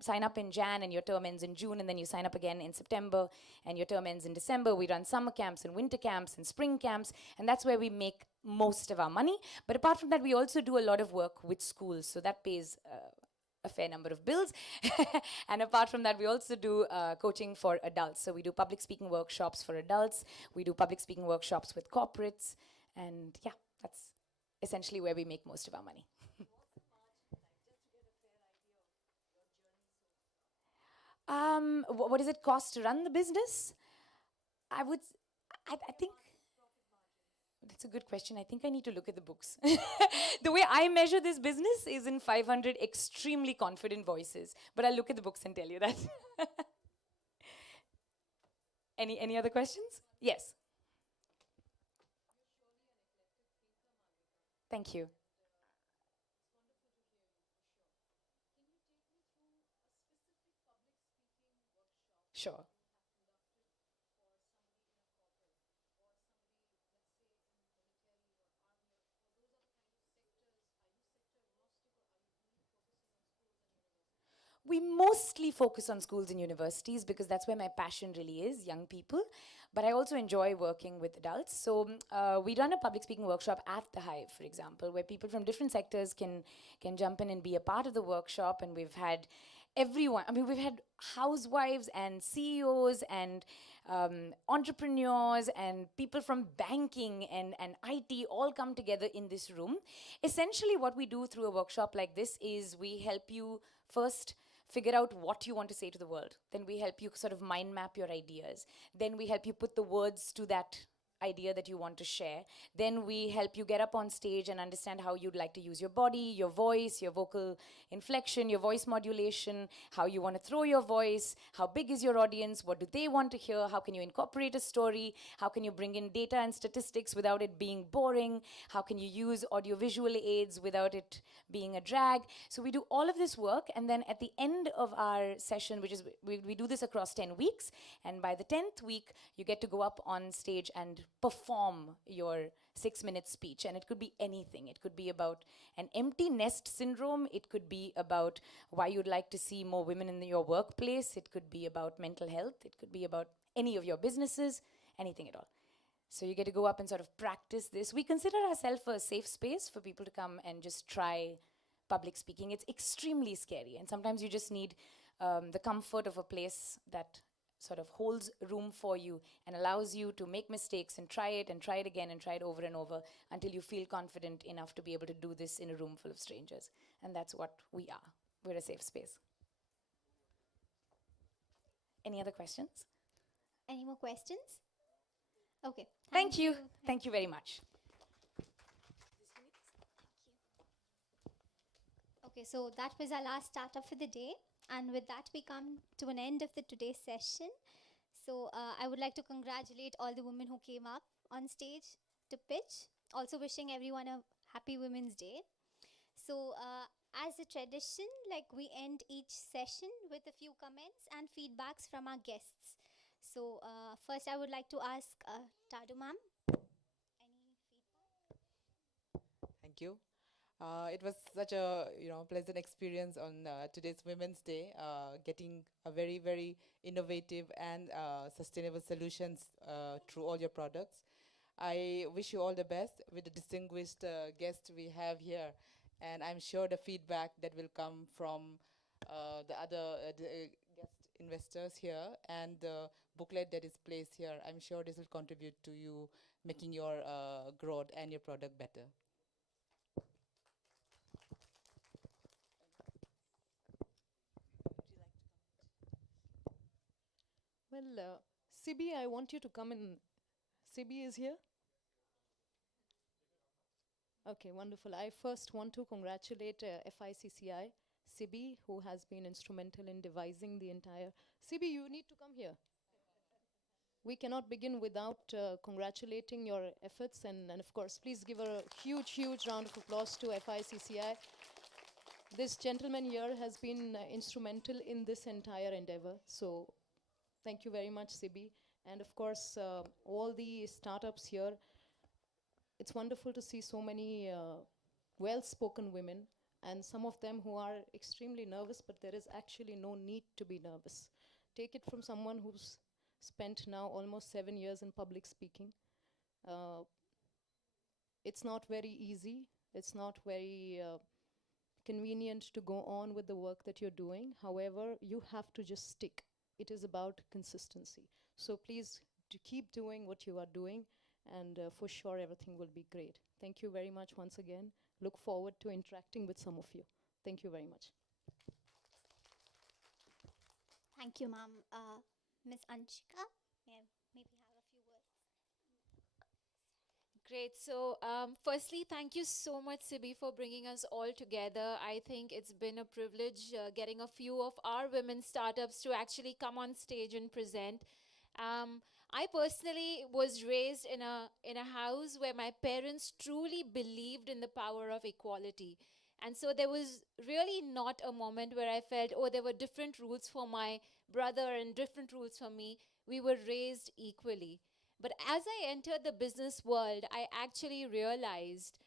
sign up in Jan and your term ends in June, and then you sign up again in September and your term ends in December. We run summer camps and winter camps and spring camps, and that's where we make most of our money. But apart from that, we also do a lot of work with schools, so that pays a fair number of bills. And apart from that, we also do coaching for adults. So we do public speaking workshops for adults. We do public speaking workshops with corporates. And yeah, that's essentially where we make most of our money. What does it cost to run the business? I think that's a good question. I think I need to look at the books. The way I measure this business is in 500 extremely confident voices. But I'll look at the books and tell you that. Any other questions? Yes. Thank you. Sure. We mostly focus on schools and universities because that's where my passion really is, young people. But I also enjoy working with adults. So we run a public speaking workshop at the Hive, for example, where people from different sectors can jump in and be a part of the workshop. And we've had everyone. We've had housewives and CEOs and entrepreneurs and people from banking and IT all come together in this room. Essentially, what we do through a workshop like this is we help you first figure out what you want to say to the world. Then we help you sort of mind map your ideas. Then we help you put the words to that idea that you want to share. Then we help you get up on stage and understand how you'd like to use your body, your voice, your vocal inflection, your voice modulation, how you want to throw your voice, how big is your audience, what do they want to hear, how can you incorporate a story, how can you bring in data and statistics without it being boring, how can you use audiovisual aids without it being a drag. So we do all of this work, and then at the end of our session, which is we do this across 10 weeks, and by the 10th week, you get to go up on stage and perform your 6-minute speech. And it could be anything. It could be about an empty nest syndrome. It could be about why you'd like to see more women in your workplace. It could be about mental health. It could be about any of your businesses, anything at all. So you get to go up and sort of practice this. We consider ourselves a safe space for people to come and just try public speaking. It's extremely scary, and sometimes you just need the comfort of a place that sort of holds room for you and allows you to make mistakes and try it again and try it over and over until you feel confident enough to be able to do this in a room full of strangers. And that's what we are. We're a safe space. Any other questions? Any more questions? Okay. Thank you. Thank you very much. Okay, so that was our last startup for the day. And with that, we come to an end of today's session. So I would like to congratulate all the women who came up on stage to pitch. Also wishing everyone a happy Women's Day. So as a tradition, like we end each session with a few comments and feedbacks from our guests. So first I would like to ask Tadu ma'am. Thank you. It was such a pleasant experience on today's Women's Day, getting a very, very innovative and sustainable solutions through all your products. I wish you all the best with the distinguished guests we have here, and I'm sure the feedback that will come from the other guest investors here and the booklet that is placed here, I'm sure this will contribute to you making your growth and your product better. Well, Sibi, I want you to come in. Sibi is here? Okay, wonderful. I first want to congratulate FICCI, Sibi, who has been instrumental in devising the entire... Sibi, you need to come here. We cannot begin without congratulating your efforts, and of course, please give a huge, huge round of applause to FICCI. This gentleman here has been instrumental in this entire endeavor, so thank you very much, Sibi. And of course, all the startups here, it's wonderful to see so many well-spoken women, and some of them who are extremely nervous, but there is actually no need to be nervous. Take it from someone who's spent now almost 7 years in public speaking. It's not very easy. It's not very convenient to go on with the work that you're doing. However, you have to just stick. It is about consistency. So please keep doing what you are doing, and for sure everything will be great. Thank you very much once again. Look forward to interacting with some of you. Thank you very much. Thank you, ma'am. Ms. Anshika, maybe have a few words. Great. So firstly, thank you so much, Sibi, for bringing us all together. I think it's been a privilege getting a few of our women startups to actually come on stage and present. I personally was raised in a house where my parents truly believed in the power of equality. And so there was really not a moment where I felt, oh, there were different rules for my brother and different rules for me. We were raised equally. But as I entered the business world, I actually realized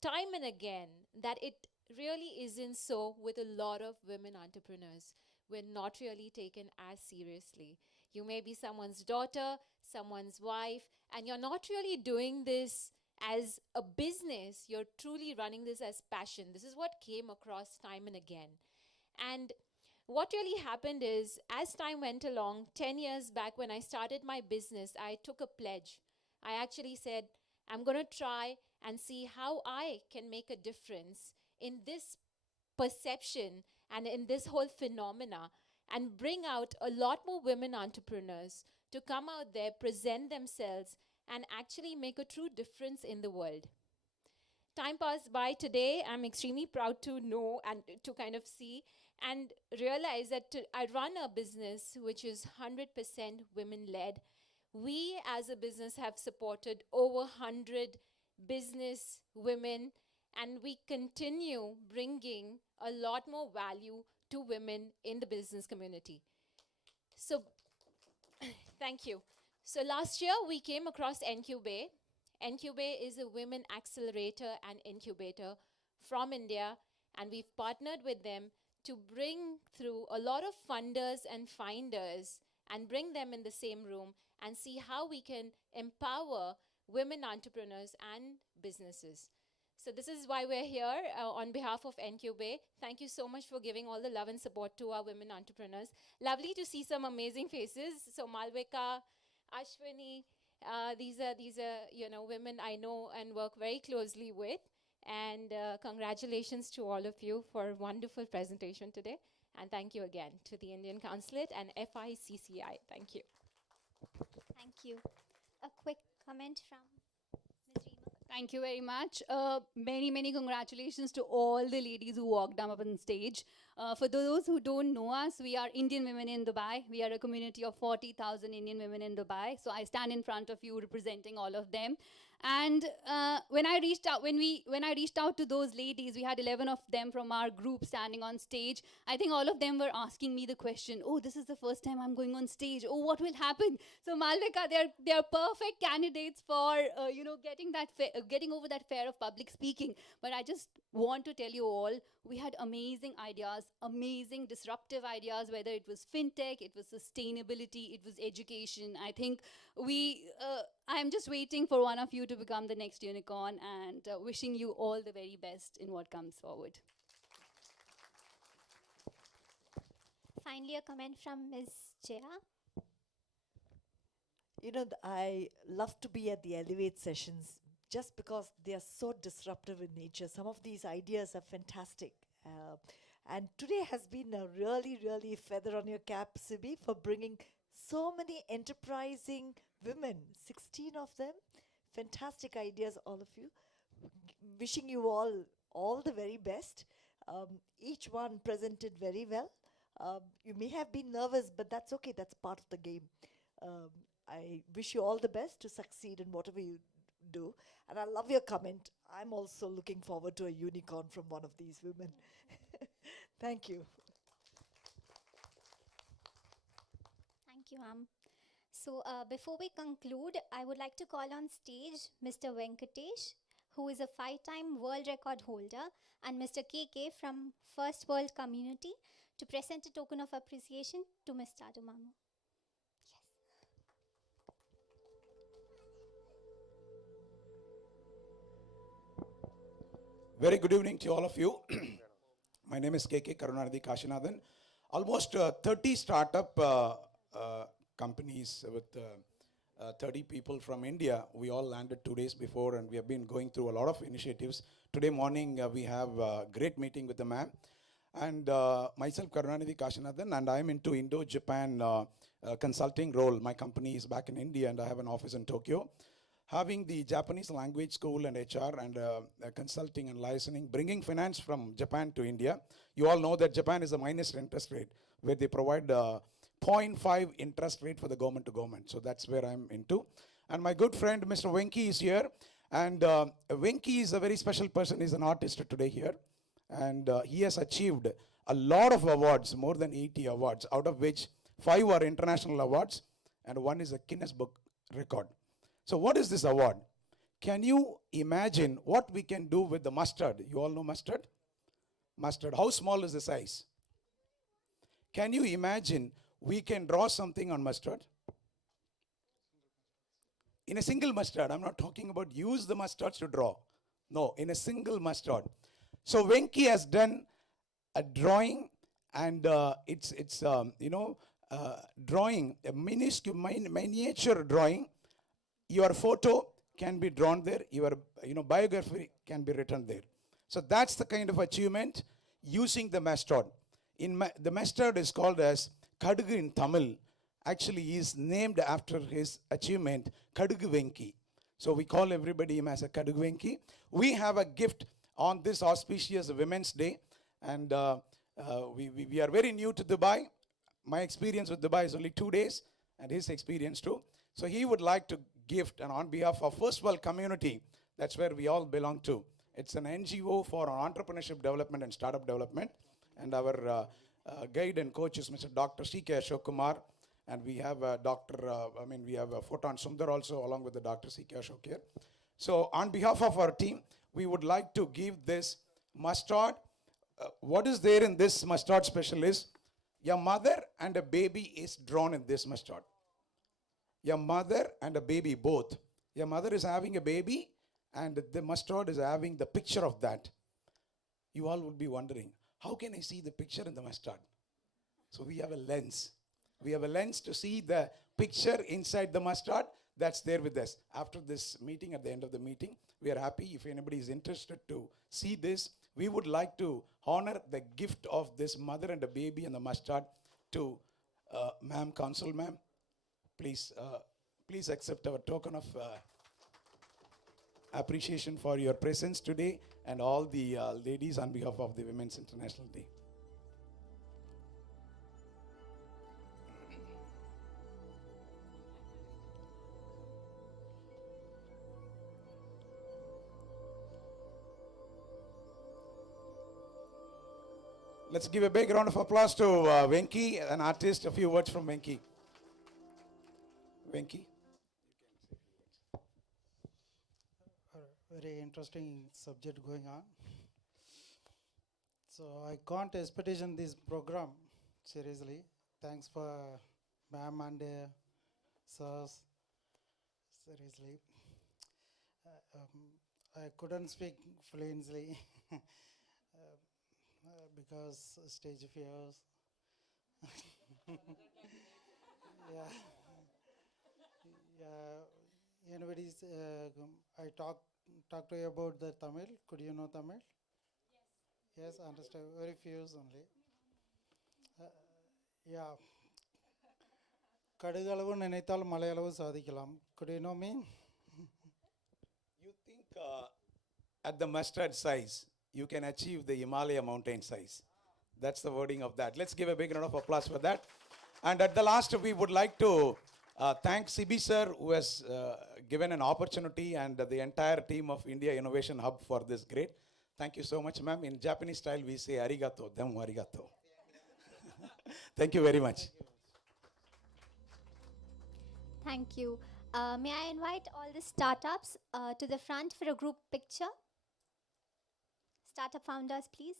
time and again that it really isn't so with a lot of women entrepreneurs. We're not really taken as seriously. You may be someone's daughter, someone's wife, and you're not really doing this as a business. You're truly running this as passion. This is what came across time and again. And what really happened is, as time went along, 10 years back when I started my business, I took a pledge. I actually said, I'm going to try and see how I can make a difference in this perception and in this whole phenomena, and bring out a lot more women entrepreneurs to come out there, present themselves, and actually make a true difference in the world. Time passed by. Today, I'm extremely proud to know and to kind of see and realize that I run a business which is 100% women-led. We as a business have supported over 100 business women, and we continue bringing a lot more value to women in the business community. So, thank you. So last year, we came across Incubate. Incubate is a women accelerator and incubator from India, and we've partnered with them to bring through a lot of funders and finders and bring them in the same room and see how we can empower women entrepreneurs and businesses. So this is why we're here on behalf of NQB. Thank you so much for giving all the love and support to our women entrepreneurs. Lovely to see some amazing faces. So Malvika, Ashwini, these are women I know and work very closely with. And congratulations to all of you for a wonderful presentation today. And thank you again to the Indian Consulate and FICCI. Thank you. Thank you. A quick comment from Ms. Reema. Thank you very much. Many congratulations to all the ladies who walked up on stage. For those who don't know us, we are Indian Women in Dubai. We are a community of 40,000 Indian women in Dubai. So I stand in front of you representing all of them. And when I reached out to those ladies, we had 11 of them from our group standing on stage. I think all of them were asking me the question, oh, this is the first time I'm going on stage. Oh, what will happen? So Malvika, they're perfect candidates for getting over that fear of public speaking. But I just want to tell you all, we had amazing ideas, amazing disruptive ideas, whether it was fintech, it was sustainability, it was education. I think I'm just waiting for one of you to become the next unicorn, and wishing you all the very best in what comes forward. Finally, a comment from Ms. Jaya. You know, I love to be at the Elevate sessions just because they are so disruptive in nature. Some of these ideas are fantastic. And today has been a really feather on your cap, Sibi, for bringing so many enterprising women, 16 of them. Fantastic ideas, all of you. Wishing you all the very best. Each one presented very well. You may have been nervous, but that's okay. That's part of the game. I wish you all the best to succeed in whatever you do. And I love your comment. I'm also looking forward to a unicorn from one of these women. Thank you. Thank you, ma'am. So before we conclude, I would like to call on stage Mr. Venkatesh, who is a 5-time world record holder, and Mr. KK from First World Community to present a token of appreciation to Ms. Tadu Mamu. Very good evening to all of you. My name is KK Karunanidhi Kashinathan. Almost 30 startup companies with 30 people from India. We all landed 2 days before, and we have been going through a lot of initiatives. Today morning, we have a great meeting with the ma'am. And myself, Karunanidhi Kashinathan, and I am into Indo-Japan consulting role. My company is back in India, and I have an office in Tokyo. Having the Japanese language school and HR and consulting and licensing, bringing finance from Japan to India. You all know that Japan is a minus interest rate, where they provide 0.5 interest rate for the government to government. So that's where I'm into. And my good friend, Mr. Venki, is here. And Venki is a very special person. He's an artist today here. And he has achieved a lot of awards, more than 80 awards, out of which 5 are international awards, and 1 is a Guinness Book record. So what is this award? Can you imagine what we can do with the mustard? You all know mustard? Mustard. How small is the size? Can you imagine we can draw something on mustard? In a single mustard. I'm not talking about use the mustards to draw. No, in a single mustard. So Venki has done a drawing, and drawing, a minuscule, miniature drawing. Your photo can be drawn there. Your biography can be written there. So that's the kind of achievement using the mustard. The mustard is called as Kadugu in Tamil. Actually, he is named after his achievement, Kadugu Venki. So we call everybody him as a Kadugu Venki. We have a gift on this auspicious Women's Day, and we are very new to Dubai. My experience with Dubai is only 2 days, and his experience too. So he would like to gift, and on behalf of First World Community, that's where we all belong to. It's an NGO for entrepreneurship development and startup development. And our guide and coach is Mr. Dr. C.K. Ashok Kumar. And we have we have Photon Sundar also, along with the Dr. C.K. Ashok here. So on behalf of our team, we would like to give this mustard. What is there in this mustard special is, a mother and a baby is drawn in this mustard. a mother and a baby both. A mother is having a baby and the mustard is having the picture of that. You all would be wondering, how can I see the picture in the mustard? So we have a lens. We have a lens to see the picture inside the mustard that's there with us. After this meeting, at the end of the meeting, we are happy if anybody is interested to see this. We would like to honor the gift of this mother and a baby and the mustard to ma'am, council ma'am. Please, please accept our token of appreciation for your presence today and all the ladies on behalf of the Women's International Day. Let's give a big round of applause to Venki, an artist. A few words from Venki. Venki. Very interesting subject going on. So I can't expectation this program seriously. Thanks for ma'am and sirs. Seriously, I couldn't speak fluently because stage fears. Yeah. Yeah. Anybody's, I talk to you about the Tamil. Could you know Tamil? Yes. Yes, understand. Very few only. Yeah. கடுகளவு நினைத்தால் மலையளவு சாதிக்கலாம். Could you know me? You think at the mustard size, you can achieve the Himalaya mountain size. That's the wording of that. Let's give a big round of applause for that. And at the last, we would like to thank Sibi sir, who has given an opportunity, and the entire team of India Innovation Hub for this great. Thank you so much, ma'am. In Japanese style, we say arigato, them arigato. Thank you very much. Thank you. May I invite all the startups to the front for a group picture? Startup founders, please.